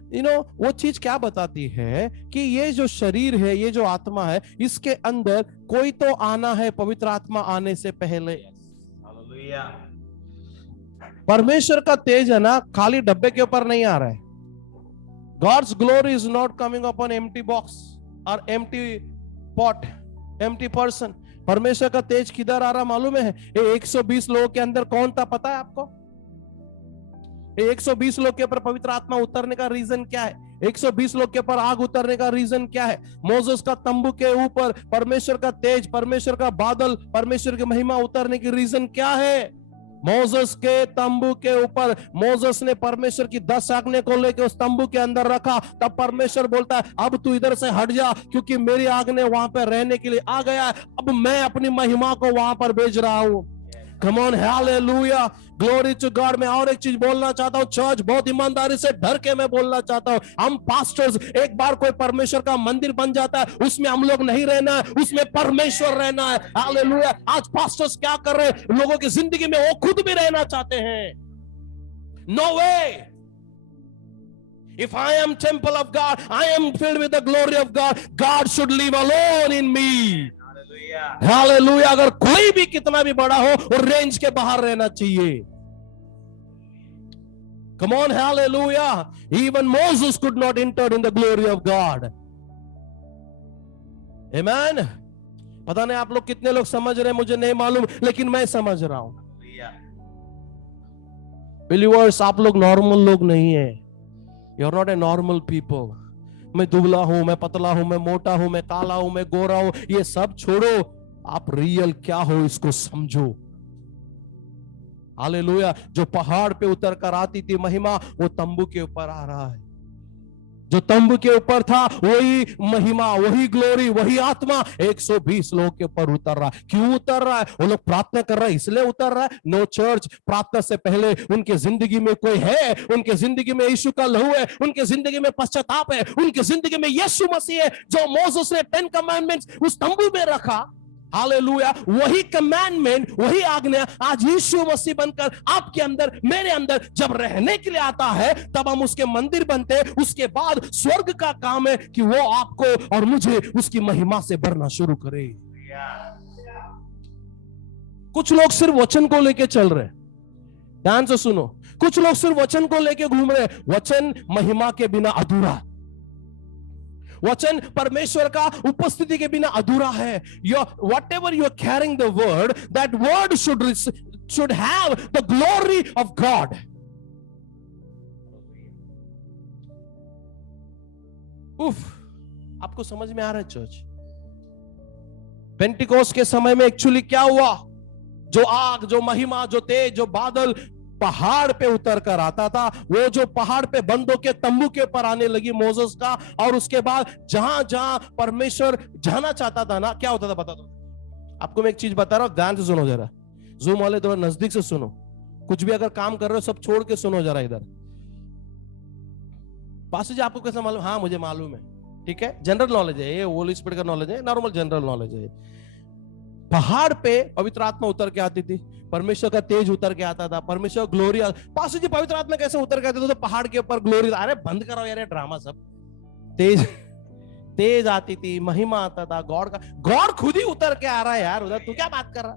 वो चीज क्या बताती है कि ये जो शरीर है, ये जो आत्मा है, इसके अंदर कोई तो आना है पवित्र आत्मा आने से पहले. हालेलुया. परमेश्वर का तेज है ना खाली डब्बे के ऊपर नहीं आ रहा है. God's glory is not coming upon empty box or empty pot, empty person. परमेश्वर का तेज किधर आ रहा मालूम है? ये 120 लोगों के अंदर कौन था पता है आपको? 120 लोग के ऊपर पवित्र आत्मा उतरने का रीजन क्या है? 120 लोग के ऊपर आग उतरने का रीजन क्या है? मोसेस का तंबू के ऊपर परमेश्वर का तेज, परमेश्वर का बादल, परमेश्वर की महिमा उतरने की रीजन क्या है? मोसेस के तंबू के ऊपर मोसेस ने परमेश्वर की 10 आज्ञा को लेकर उस तंबू के अंदर रखा, तब परमेश्वर बोलता है अब तू इधर से हट जा, क्योंकि मेरी आज्ञा वहां पर रहने के लिए आ गया है, अब मैं अपनी महिमा को वहां पर भेज रहा हूं. Come on, hallelujah, glory to God. मैं और एक चीज बोलना चाहता हूँ चर्च, बहुत ईमानदारी से डर के मैं बोलना चाहता हूँ. हम पास्टर्स, एक बार कोई परमेश्वर का मंदिर बन जाता है, उसमें हम लोग नहीं रहना है, उसमें परमेश्वर रहना है. हालेलुया. आज पास्टर्स क्या कर रहे हैं? लोगों की जिंदगी में वो खुद भी रहना चाहते हैं. No way. If I am temple of God, I am filled with the glory of God. God should live alone in me. Hallelujah. अगर कोई भी कितना भी बड़ा हो, वो रेंज के बाहर रहना चाहिए. Come on, hallelujah. Even Moses could not enter in the glory of God. Amen. पता नहीं आप लोग कितने लोग समझ रहे हैं, मुझे नहीं मालूम, लेकिन मैं समझ रहा हूं. Believers, आप लोग नॉर्मल लोग नहीं है. You are not a normal people. मैं दुबला हूं, मैं पतला हूं, मैं मोटा हूं, मैं काला हूं, मैं गोरा हूं, ये सब छोड़ो. आप रियल क्या हो इसको समझो. हालेलुया. जो पहाड़ पे उतर कर आती थी महिमा, वो तंबू के ऊपर आ रहा है. जो तंबू के ऊपर था वही महिमा, वही ग्लोरी, वही आत्मा 120 लोगों के ऊपर उतर रहा है। क्यों उतर रहा है? वो लोग प्रार्थना कर रहे हैं इसलिए उतर रहा है? नो चर्च, प्रार्थना से पहले उनके जिंदगी में कोई है, उनके जिंदगी में यीशु का लहू है, उनके जिंदगी में पश्चाताप है, उनके जिंदगी में यीशु मसीह है, जो मोसेस ने 10 कमांडमेंट्स उस तंबू में रखा। हालेलुया। वही कमांडमेंट, वही आज्ञा आज यीशु मसीह बनकर आपके अंदर, मेरे अंदर जब रहने के लिए आता है, तब हम उसके मंदिर बनते हैं। उसके बाद स्वर्ग का काम है कि वो आपको और मुझे उसकी महिमा से भरना शुरू करे। कुछ लोग सिर्फ वचन को लेके चल रहे, ध्यान से सुनो, कुछ लोग सिर्फ वचन को लेके घूम रहे। वचन महिमा के बिना अधूरा, वचन परमेश्वर का उपस्थिति के बिना अधूरा है। Whatever you are carrying the word, that word should have the glory of God. उफ, आपको समझ में आ रहा है चर्च? पेंटिकोस्ट के समय में एक्चुअली क्या हुआ? जो आग, जो महिमा, जो तेज, जो बादल पहाड़ पे उतर कर आता था, वो जो पहाड़ पे बंदों के तंबू के ऊपर आने लगी मोसेस का, और उसके बाद जहां जहां परमेश्वर जाना चाहता था ना, क्या होता था बता दो आपको। मैं एक चीज बता रहा हूं, ध्यान से सुनो जरा, जूम वाले थोड़ा नजदीक से सुनो, कुछ भी अगर काम कर रहे हो सब छोड़ के सुनो जरा इधर। पास्टर जी आपको कैसा मालूम? हाँ मुझे मालूम है, ठीक है, जनरल नॉलेज है ये, होली स्पिरिट का नॉलेज है, नॉर्मल जनरल नॉलेज है। पहाड़ पे पवित्र आत्मा उतर के आती थी, परमेश्वर का तेज उतर के आता था, परमेश्वर ग्लोरी। पास्टर जी पवित्र आत्मा कैसे उतर के आते थे? तो पहाड़ के ऊपर ग्लोरी। अरे बंद करो यार ये ड्रामा सब। तेज आती थी, महिमा आता था, गॉड का, गॉड खुद ही उतर के आ रहा है यार उधर, तू क्या बात कर रहा?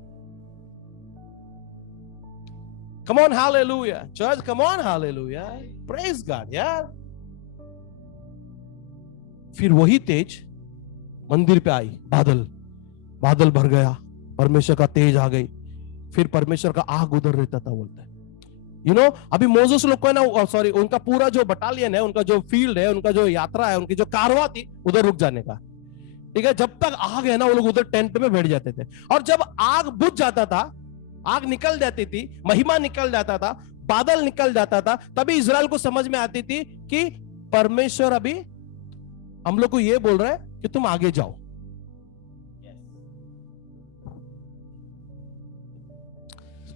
कम on, hallelujah church, come on, hallelujah, praise God यार। फिर वही तेज मंदिर पे आई, बादल भर गया, परमेश्वर का तेज आ गई, फिर परमेश्वर का आग उधर रहता था। बोलता है अभी मोसेस लोग को है ना, सॉरी, उनका पूरा जो बटालियन है, उनका जो फील्ड है, उनका जो यात्रा है, उनकी जो कारवां थी उधर रुक जाने का, ठीक है। जब तक आग है ना, वो लोग उधर टेंट में बैठ जाते थे, और जब आग बुझ जाता था, आग निकल जाती थी, महिमा निकल जाता था, बादल निकल जाता था, तभी इजराइल को समझ में आती थी कि परमेश्वर अभी हम लोग को ये बोल रहा है कि तुम आगे जाओ।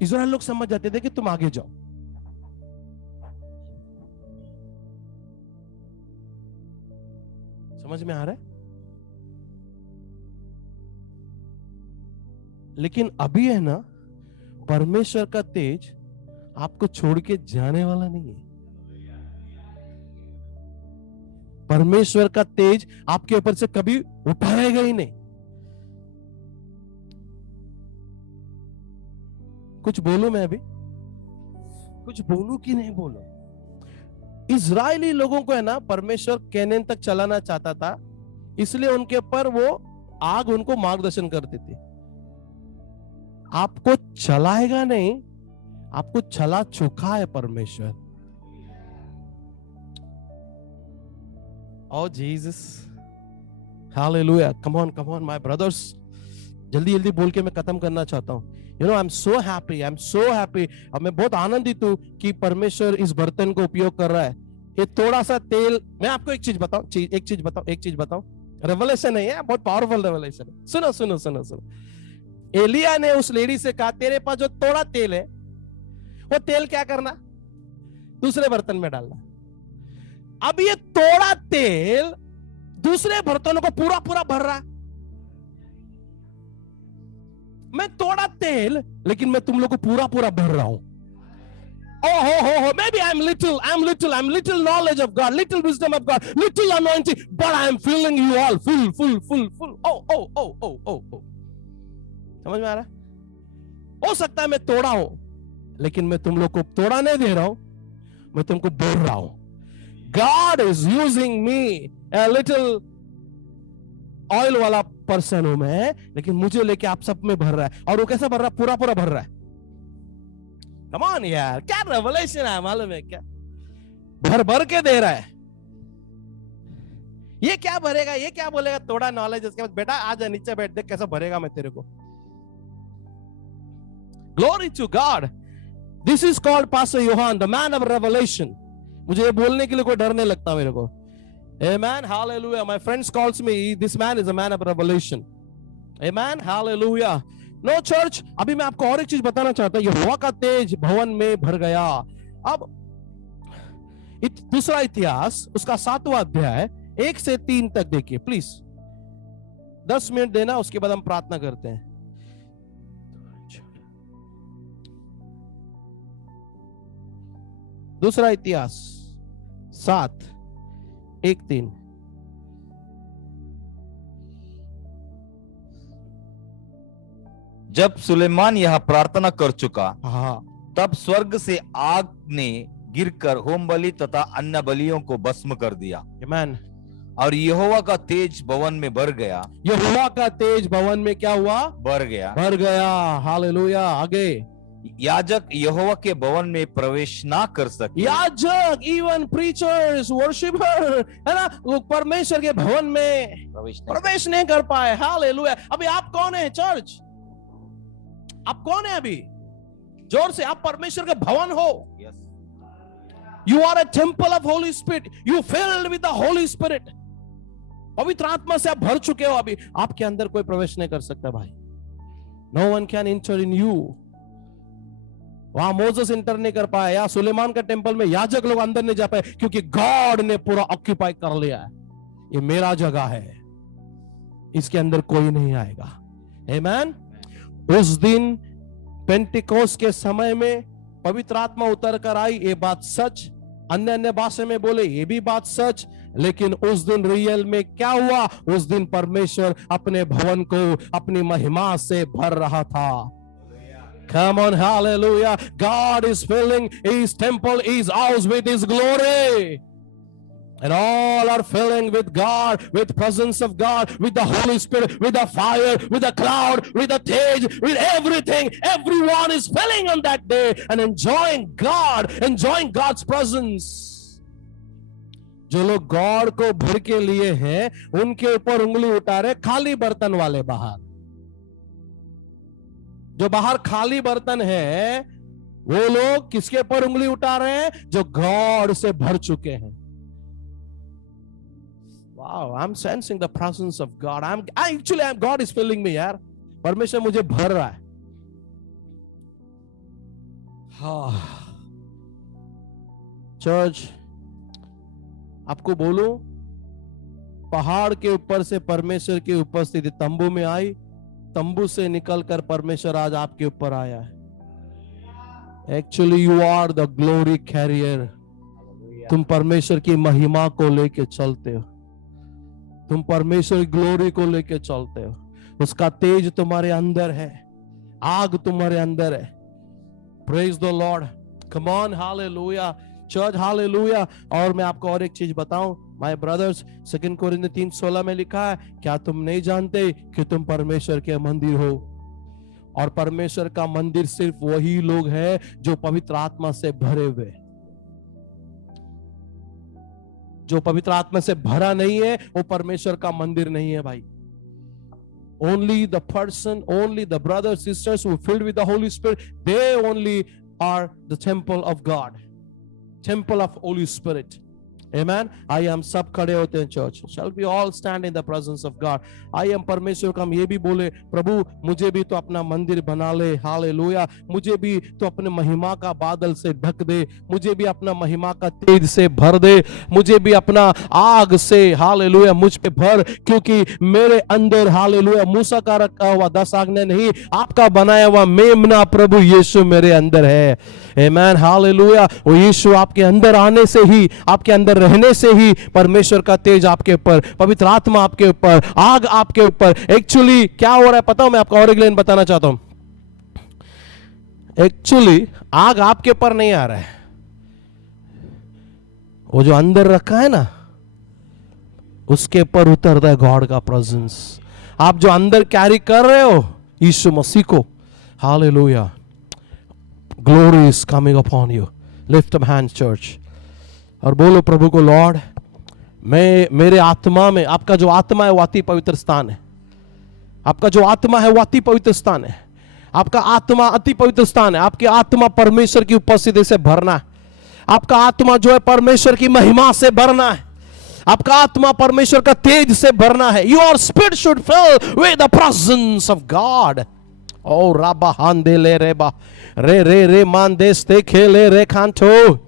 इजराइल लोग समझ जाते थे कि तुम आगे जाओ। समझ में आ रहा है? लेकिन अभी है ना, परमेश्वर का तेज आपको छोड़ के जाने वाला नहीं है। परमेश्वर का तेज आपके ऊपर से कभी उठाएगा ही नहीं। कुछ बोलूं मैं अभी, कुछ बोलूं कि नहीं बोलूं? इजरायली लोगों को है ना, परमेश्वर कैनान तक चलाना चाहता था, इसलिए उनके ऊपर वो आग उनको मार्गदर्शन करती थी। आपको चलाएगा नहीं, आपको चला चुका है परमेश्वर। Oh Jesus, Hallelujah, come on my brothers, जल्दी बोल के मैं खत्म करना चाहता हूं। I'm so happy, और मैं बहुत आनंदित हूं कि परमेश्वर इस बर्तन को उपयोग कर रहा है। ये थोड़ा सा तेल, मैं आपको एक चीज बताऊं, रेवलेशन नहीं है, बहुत पावरफुल रेवलेशन है। सुनो। एलिया ने उस लेडी से कहा, तेरे पास जो थोड़ा तेल है, वो तेल क्या करना? दूसरे बर्तन में डालना। अब ये थोड़ा तेल दूसरे बर्तनों को पूरा भर रहा है। मैं थोड़ा तेल, लेकिन मैं तुम लोग को पूरा भर रहा हूं। Oh, maybe I'm little knowledge of God, little wisdom of God, little anointing, but I am filling you all full. Oh. समझ में आ रहा है? हो सकता है मैं तोड़ा हूं, लेकिन मैं तुम लोग को तोड़ा नहीं दे रहा हूं, मैं तुमको बोल रहा हूं, God is using me, a little oil वाला पर्सन हूं मैं, लेकिन मुझे लेके आप सब में भर रहा है। और वो कैसा भर रहा है? पूरा भर रहा है। कम ऑन यार, क्या रेवलेशन है, मालूम है क्या? भर के दे रहा है। ये क्या भरेगा, ये क्या बोलेगा? थोड़ा नॉलेज, उसके बाद बेटा आ जा नीचे बैठ, देख कैसा भरेगा मैं तेरे को। Glory to God. This is called Pastor Johan, the man of revelation. मुझे ये बोलने के लिए कोई डर नहीं लगता मेरे को। Amen. Hallelujah. My friends calls me, this man is a man of revelation. Amen. Hallelujah. No church, अभी मैं आपको और एक चीज बताना चाहता हूं, यहोवा का तेज भवन में भर गया। अब दूसरा इतिहास उसका 7वां अध्याय 1 से 3 तक देखिए प्लीज। 10 मिनट देना, उसके बाद हम प्रार्थना करते हैं। दूसरा इतिहास 7:1-3। जब सुलेमान यह प्रार्थना कर चुका, हाँ, तब स्वर्ग से आग ने गिरकर होम बलि तथा अन्य बलियों को भस्म कर दिया। आमेन। और यहोवा का तेज भवन में भर गया। यहोवा का तेज भवन में क्या हुआ? भर गया। भर गया। हालेलुया। आगे, याजक यहोवा के भवन में प्रवेश ना कर सके। याजक, इवन प्रीचर्स, वर्शिपर, है ना, वो परमेश्वर के भवन में प्रवेश नहीं कर पाए। हालेलुया। अभी आप कौन है चर्च? आप कौन है अभी? जोर से, आप परमेश्वर के भवन हो। You are a temple of Holy Spirit. You filled with the Holy Spirit. पवित्र आत्मा से आप भर चुके हो। अभी आपके अंदर कोई प्रवेश नहीं कर सकता भाई। No one can enter in you. वहां मोसेस इंटर नहीं कर पाया, या सुलेमान का टेंपल में याजक लोग अंदर नहीं जा पाए, क्योंकि गॉड ने पूरा ऑक्यूपाई कर लिया है। ये मेरा जगह है, इसके अंदर कोई नहीं आएगा। आमेन। उस दिन पेंटिकोस के समय में पवित्र आत्मा उतर कर आई, ये बात सच। अन्य अन्य भाषा में बोले, ये भी बात सच। लेकिन उस दिन रियल में क्या हुआ? उस दिन परमेश्वर अपने भवन को अपनी महिमा से भर रहा था। Come on, hallelujah. God is filling his temple, his house with his glory. And all are filling with God, with presence of God, with the Holy Spirit, with the fire, with the cloud, with the tej, with everything. Everyone is filling on that day and enjoying God, enjoying God's presence. जो लोग God को भर के लिए हैं, उनके ऊपर उंगली उठा रहे खाली बर्तन वाले बाहर। जो बाहर खाली बर्तन है, वो लोग किसके ऊपर उंगली उठा रहे हैं? जो गॉड से भर चुके हैं। Wow, I'm sensing the presence of God. God is filling me, यार। परमेश्वर मुझे भर रहा है। चर्च, आपको बोलूं, पहाड़ के ऊपर से परमेश्वर की उपस्थिति तंबू में आई, तंबू से निकलकर परमेश्वर आज आपके ऊपर आया है। Actually you are the glory carrier. तुम परमेश्वर की महिमा को लेके चलते हो, तुम परमेश्वर की ग्लोरी को लेके चलते हो। उसका तेज तुम्हारे अंदर है, आग तुम्हारे अंदर है। Praise the Lord. Come on, hallelujah church, hallelujah. और मैं आपको और एक चीज बताऊं, माय ब्रदर्स, 2 कोरिन्थियों 3:16 में लिखा है, क्या तुम नहीं जानते कि तुम परमेश्वर के मंदिर हो? और परमेश्वर का मंदिर सिर्फ वही लोग हैं जो पवित्र आत्मा से भरे हुए। जो पवित्र आत्मा से भरा नहीं है, वो परमेश्वर का मंदिर नहीं है भाई। Only the person, only the brothers, sisters who are filled with the Holy Spirit, they only are the temple of God, temple of Holy Spirit. Amen. I am सब खड़े होते हैं church. Shall we all stand in the presence of God? I am परमेश्वर को हम ये भी बोले, प्रभु मुझे भी तो अपना मंदिर बना ले। हालेलुया। मुझे भी तो अपने महिमा का बादल से ढक दे, मुझे भी अपना महिमा का तेज से भर दे, मुझे भी अपना आग से, हालेलुया, मुझ पे भर। क्योंकि मेरे अंदर, हालेलुया, मूसा का रखा हुआ 10 आज्ञा नहीं, आपका बनाया हुआ मेमना प्रभु यीशु मेरे अंदर है। आमेन, हालेलुया। वो यीशु आपके अंदर आने से ही, आपके अंदर रहने से ही परमेश्वर का तेज आपके ऊपर, पवित्र आत्मा आपके ऊपर, आग आपके ऊपर। एक्चुअली क्या हो रहा है पता हो? मैं आपको और एक लाइन बताना चाहता हूं। एक्चुअली आग आपके ऊपर नहीं आ रहा है, वो जो अंदर रखा है ना, उसके ऊपर उतरता है गॉड का प्रेजेंस। आप जो अंदर कैरी कर रहे हो यीशु मसीह को, hallelujah, glory is coming upon you. Lift up hands church और बोलो प्रभु को, लॉर्ड मैं, मेरे आत्मा में, आपका जो आत्मा है वो अति पवित्र स्थान है। आपका जो आत्मा है वो अति पवित्र स्थान है। आपका आत्मा अति पवित्र स्थान है। आपकी आत्मा परमेश्वर की उपस्थिति से भरना है। आपका आत्मा जो है परमेश्वर की महिमा से भरना है। आपका आत्मा परमेश्वर का तेज से भरना है. Your spirit should fill with the presence of God. Oh, Rabba Hande le reba re re re mandeste kele re canto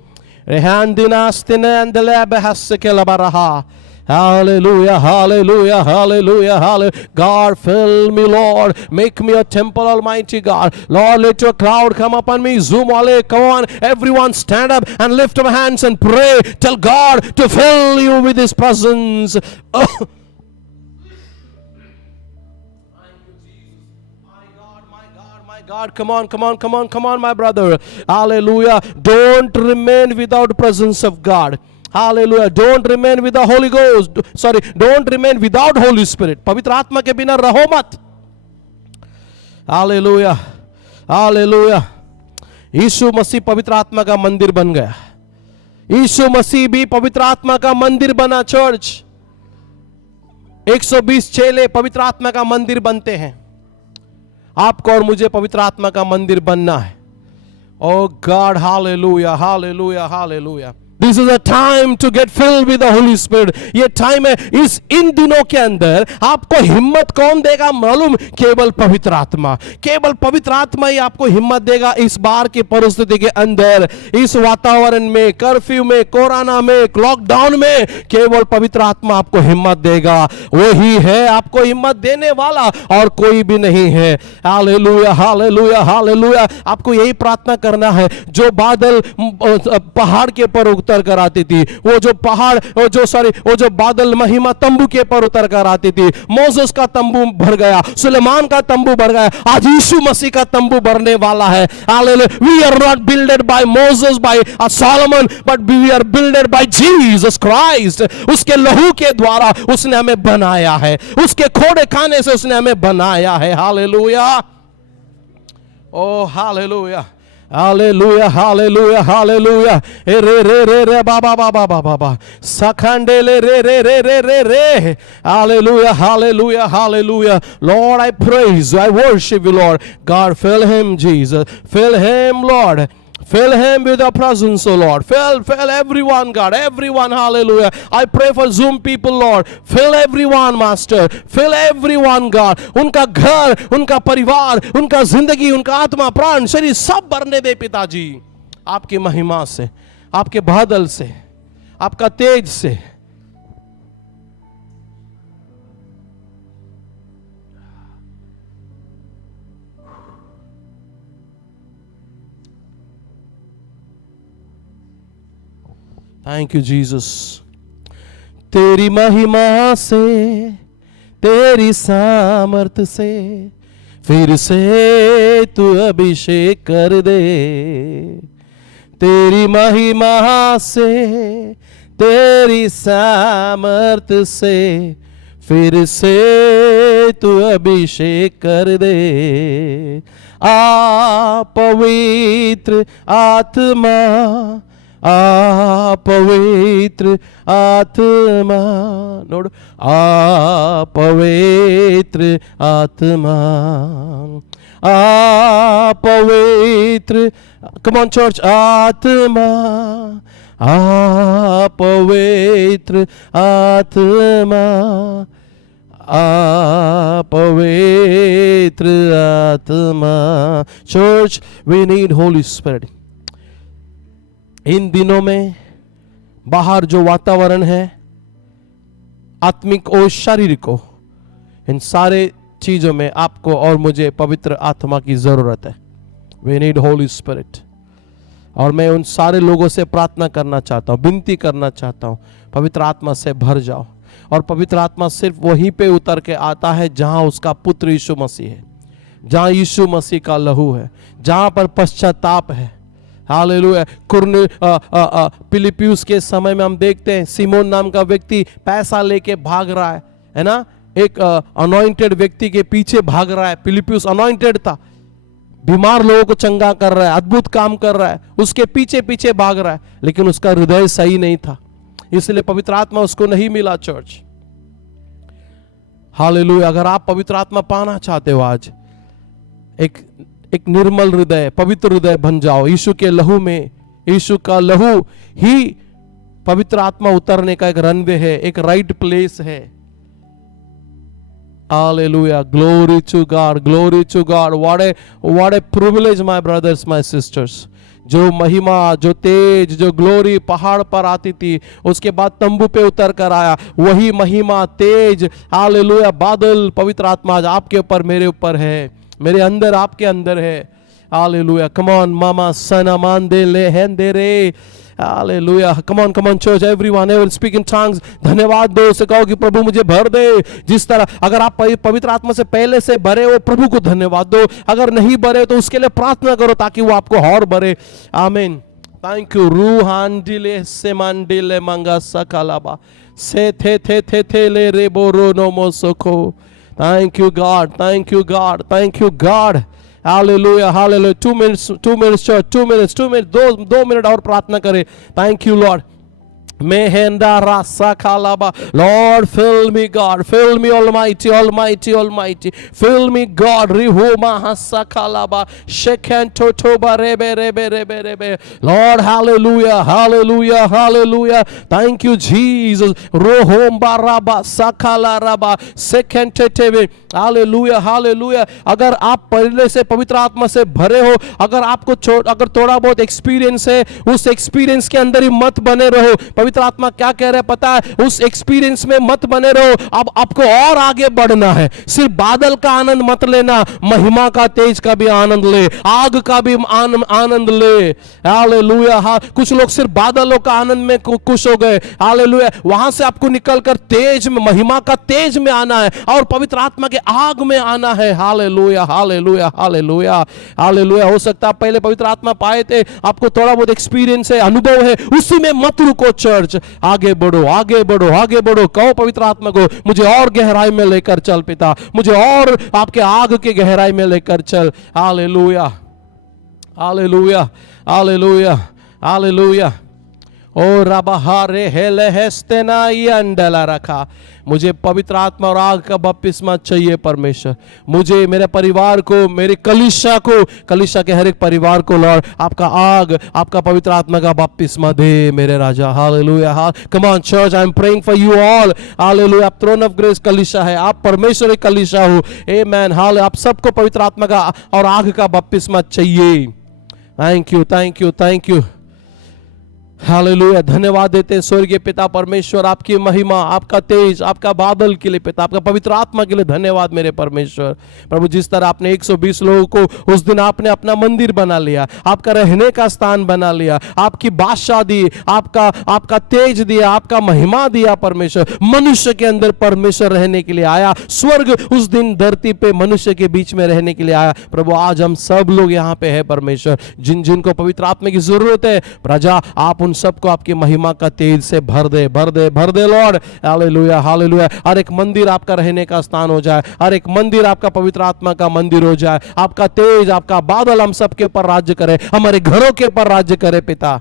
rehandinastine and the lebehasike labaraha. Hallelujah, hallelujah, hallelujah, hallelujah. God, fill me, Lord. Make me a temple, Almighty God. Lord, let your cloud come upon me. Zoom, Ale, come on. Everyone stand up and lift up hands and pray. Tell God to fill you with His presence. Oh. God, come on, my brother. Hallelujah. Don't remain without presence of God. Hallelujah. Don't remain with the Holy Ghost. Sorry, don't remain without Holy Spirit. पवित्र आत्मा के बिना रहो मत. Hallelujah. Hallelujah. यीशु मसीह पवित्र आत्मा का मंदिर बन गया. यीशु मसीह भी पवित्र आत्मा का मंदिर बना. चर्च 120 चेले पवित्र आत्मा का मंदिर बनते हैं. आपको और मुझे पवित्र आत्मा का मंदिर बनना है. Oh God, hallelujah, hallelujah, hallelujah. This is a time to get filled with the Holy Spirit. ये टाइम है. इन दिनों के अंदर आपको हिम्मत कौन देगा मालूम? केवल पवित्र आत्मा. केवल पवित्र आत्मा ही आपको हिम्मत देगा इस बार की परिस्थिति के अंदर, इस वातावरण में, कर्फ्यू में, कोरोना में, लॉकडाउन में. केवल पवित्र आत्मा आपको हिम्मत देगा. वही है आपको हिम्मत देने वाला और कोई भी नहीं है. Hallelujah, hallelujah, hallelujah. आपको यही प्रार्थना करना है. जो बादल पहाड़ के ऊपर उतर कर आती थी, वो जो पहाड़, वो जो बादल महिमा तंबू के ऊपर उतर कर आती थी. मोसेस का तंबू भर गया, सुलेमान का तंबू भर गया. आज यीशु मसीह का तंबू भरने वाला है. Hallelujah. We are not builded by Moses, by Solomon, but we are builded by Jesus Christ. उसके लहू के द्वारा उसने हमें बनाया है. उसके खोड़े खाने से उसने हमें बनाया है. Hallelujah. O hallelujah. Hallelujah, hallelujah, hallelujah. Re re re re ba ba ba ba ba ba ba. Sakandele re re re re re re. Hallelujah, hallelujah, hallelujah. Lord, I praise you, I worship you, Lord. God, fill him, Jesus. Fill him, Lord. Fill him with your presence, oh Lord. Fill everyone, God. Everyone, hallelujah. I pray for Zoom people, Lord. Fill everyone, Master. Fill everyone, God. उनका घर, उनका परिवार, उनका जिंदगी, उनका आत्मा, प्राण, शरीर सब भरने दे पिताजी. आपकी महिमा से, आपके बादल से, आपका तेज से. Thank you, Jesus. तेरी महिमा से, तेरी सामर्थ से फिर से तू अभिषेक कर दे. तेरी महिमा से, तेरी सामर्थ से फिर से तू अभिषेक कर दे. आ पवित्र आत्मा, आ पवित्र आत्मा. नोड, आ पवित्र आत्मा, आ पवित्र. Come on church. आत्मा, आ पवित्र आत्मा, आ पवित्र आत्मा. Church, we need Holi Spirit. इन दिनों में बाहर जो वातावरण है, आत्मिक और शारीरिक को, इन सारे चीजों में आपको और मुझे पवित्र आत्मा की जरूरत है. We need Holi spirit. और मैं उन सारे लोगों से प्रार्थना करना चाहता हूं, विनती करना चाहता हूं, पवित्र आत्मा से भर जाओ. और पवित्र आत्मा सिर्फ वहीं पे उतर के आता है जहां उसका पुत्र यीशु मसीह है, जहां यीशु मसीह का लहू है, जहां पर पश्चाताप है. हालेलुया. फिलिपियुस के समय में हम देखते हैं सिमोन नाम का व्यक्ति पैसा लेके भाग रहा है ना. एक अनॉइंटेड व्यक्ति के पीछे भाग रहा है. फिलिपियुस अनॉइंटेड था, बीमार लोगों को चंगा कर रहा है, अद्भुत काम कर रहा है, उसके पीछे पीछे भाग रहा है, लेकिन उसका हृदय सही नहीं था, इसलिए पवित्र आत्मा उसको नहीं मिला. Church, hallelujah. अगर आप पवित्र आत्मा पाना चाहते हो, आज एक निर्मल हृदय, पवित्र हृदय बन जाओ. यीशु के लहू में, यीशु का लहू ही पवित्र आत्मा उतरने का एक रनवे है, एक राइट प्लेस है। Hallelujah. Glory to God. Glory to God. What a privilege, my brothers, my sisters. जो महिमा, जो तेज, जो ग्लोरी पहाड़ पर आती थी, उसके बाद तंबू पे उतर कर आया, वही महिमा, तेज, हालेलुया, बादल, पवित्र आत्मा आज आपके ऊपर, मेरे ऊपर है, मेरे अंदर, आपके अंदर है। हालेलुया। कम ऑन मामा सना मान दे ले हेंदे रे। Hallelujah. Come on church, everyone will speak in tongues. धन्यवाद दो, उसे कहो कि प्रभु मुझे भर दे। जिस तरह अगर आप पवित्र आत्मा से पहले से भरे हो, प्रभु को धन्यवाद दो। अगर नहीं भरे तो उसके लिए प्रार्थना करो ताकि वो आपको और भरे। आमीन। Thank you. रूहान डिले से मान डिले मंगा सकालाबा से थे ले रे बोरो नोमो सोको। Thank you God, thank you God, thank you God. Hallelujah, hallelujah. 2 minutes, church. 2 minutes. 2 minute और प्रार्थना करें। Thank you, Lord. Mehenda rasa kalaba. Lord, fill me, God. Fill me, Almighty, Almighty, Almighty. Fill me, God. Rihuma hasa kalaba. Shekento toba rebe. Lord, hallelujah, hallelujah, hallelujah. Thank you, Jesus. Rohomba raba sakala raba. Sekente tebe. Hallelujah, hallelujah. अगर आप पहले से पवित्र आत्मा से भरे हो, अगर आपको अगर थोड़ा बहुत एक्सपीरियंस है, उस एक्सपीरियंस के अंदर ही मत बने रहो। पवित्र आत्मा क्या कह रहे हैं पता है? उस एक्सपीरियंस में मत बने रहो। अब आपको और आगे बढ़ना है। सिर्फ बादल का आनंद मत लेना, महिमा का, तेज का भी आनंद ले, आग का भी आनंद ले। हालेलुया। हाँ, कुछ लोग सिर्फ बादलों का आनंद में खुश हो गए। हालेलुया। वहां से आपको निकलकर तेज में, महिमा का तेज में आना है और पवित्र आत्मा के आग में आना है। Hallelujah, hallelujah, hallelujah, hallelujah. हो सकता है पहले पवित्र आत्मा पाए थे, आपको थोड़ा बहुत एक्सपीरियंस है, अनुभव है, उसी में मत रुको। चर्च, आगे बढ़ो, आगे बढ़ो, आगे बढ़ो। कहो पवित्र आत्मा को, मुझे और गहराई में लेकर चल पिता, मुझे और आपके आग के गहराई में लेकर चल। Hallelujah, hallelujah, hallelujah, hallelujah. ओ रबहारे हेले हेस्तेना अंडला रखा। मुझे पवित्र आत्मा और आग का बपतिस्मा चाहिए परमेश्वर। मुझे, मेरे परिवार को, मेरे कलीसिया को, कलीसिया के हर एक परिवार को लॉर्ड आपका आग, आपका पवित्र आत्मा का बपतिस्मा दे मेरे राजा। Hallelujah. Come on church, I am praying for you all. Hallelujah. आप थ्रोन ऑफ ग्रेस कलीसिया है, आप परमेश्वर एक कलीसिया हो। आमेन। हाल आप सबको पवित्र आत्मा का और आग का बपतिस्मा चाहिए। Thank you, thank you, thank you. Hallelujah. धन्यवाद देते हैं स्वर्गीय पिता परमेश्वर, आपकी महिमा, आपका तेज, आपका बादल के लिए पिता, आपका पवित्र आत्मा के लिए धन्यवाद मेरे परमेश्वर। प्रभु, जिस तरह आपने 120 लोगों को उस दिन आपने अपना मंदिर बना लिया, आपका रहने का स्थान बना लिया, आपकी बादशाह दी, आपका तेज दिया, आपका महिमा दिया परमेश्वर। मनुष्य के अंदर परमेश्वर रहने के लिए आया। स्वर्ग उस दिन धरती पे मनुष्य के बीच में रहने के लिए आया। प्रभु, आज हम सब लोग यहाँ पे है परमेश्वर, जिनको पवित्र आत्मा की जरूरत है प्रजा, आप उन सबको आपकी महिमा का तेज से भर दे, भर दे, भर दे लॉर्ड। Hallelujah, hallelujah. हर एक मंदिर आपका रहने का स्थान हो जाए, हर एक मंदिर आपका पवित्र आत्मा का मंदिर हो जाए। आपका तेज, आपका बादल हम सबके ऊपर राज्य करे, हमारे घरों के ऊपर राज्य करे पिता।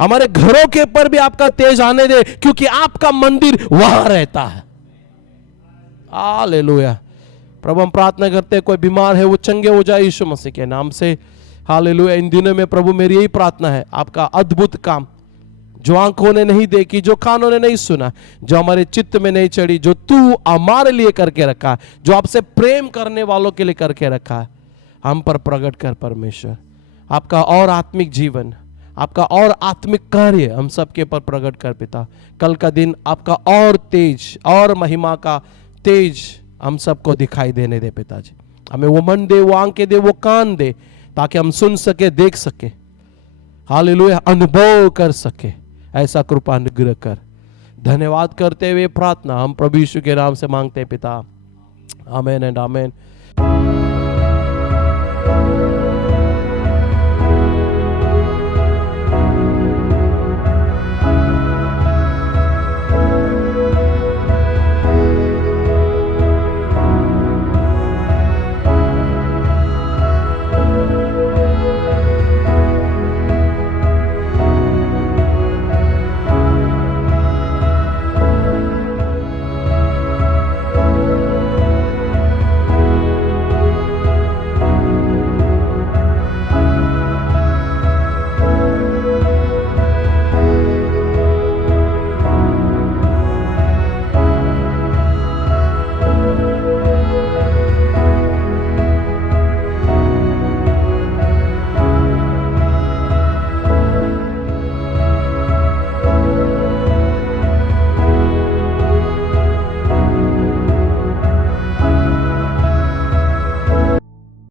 हमारे घरों के ऊपर भी आपका तेज आने दे, क्योंकि आपका मंदिर वहां रहता है। हालेलुया। प्रभु, हम प्रार्थना करते हैं कोई बीमार है वो चंगे हो जाए यीशु मसीह के नाम से। हालेलुया। इन दिनों में प्रभु मेरी यही प्रार्थना है, आपका अद्भुत काम जो आंखों ने नहीं देखी, जो कानों ने नहीं सुना, जो हमारे चित्त में नहीं चढ़ी, जो तू हमारे लिए करके रखा, जो आपसे प्रेम करने वालों के लिए करके रखा, हम पर प्रकट कर परमेश्वर। आपका और आत्मिक जीवन, आपका और आत्मिक कार्य हम सबके पर प्रकट कर पिता। कल का दिन आपका और तेज और महिमा का तेज हम सबको दिखाई देने दे पिताजी। हमें वो मन दे, वो आंखें दे, वो कान दे, ताकि हम सुन सके, देख सके, हालेलुया, अनुभव कर सके। ऐसा कृपा अनुग्रह कर। धन्यवाद करते हुए प्रार्थना हम प्रभु यीशु के नाम से मांगते हैं पिता। आमीन एंड आमीन।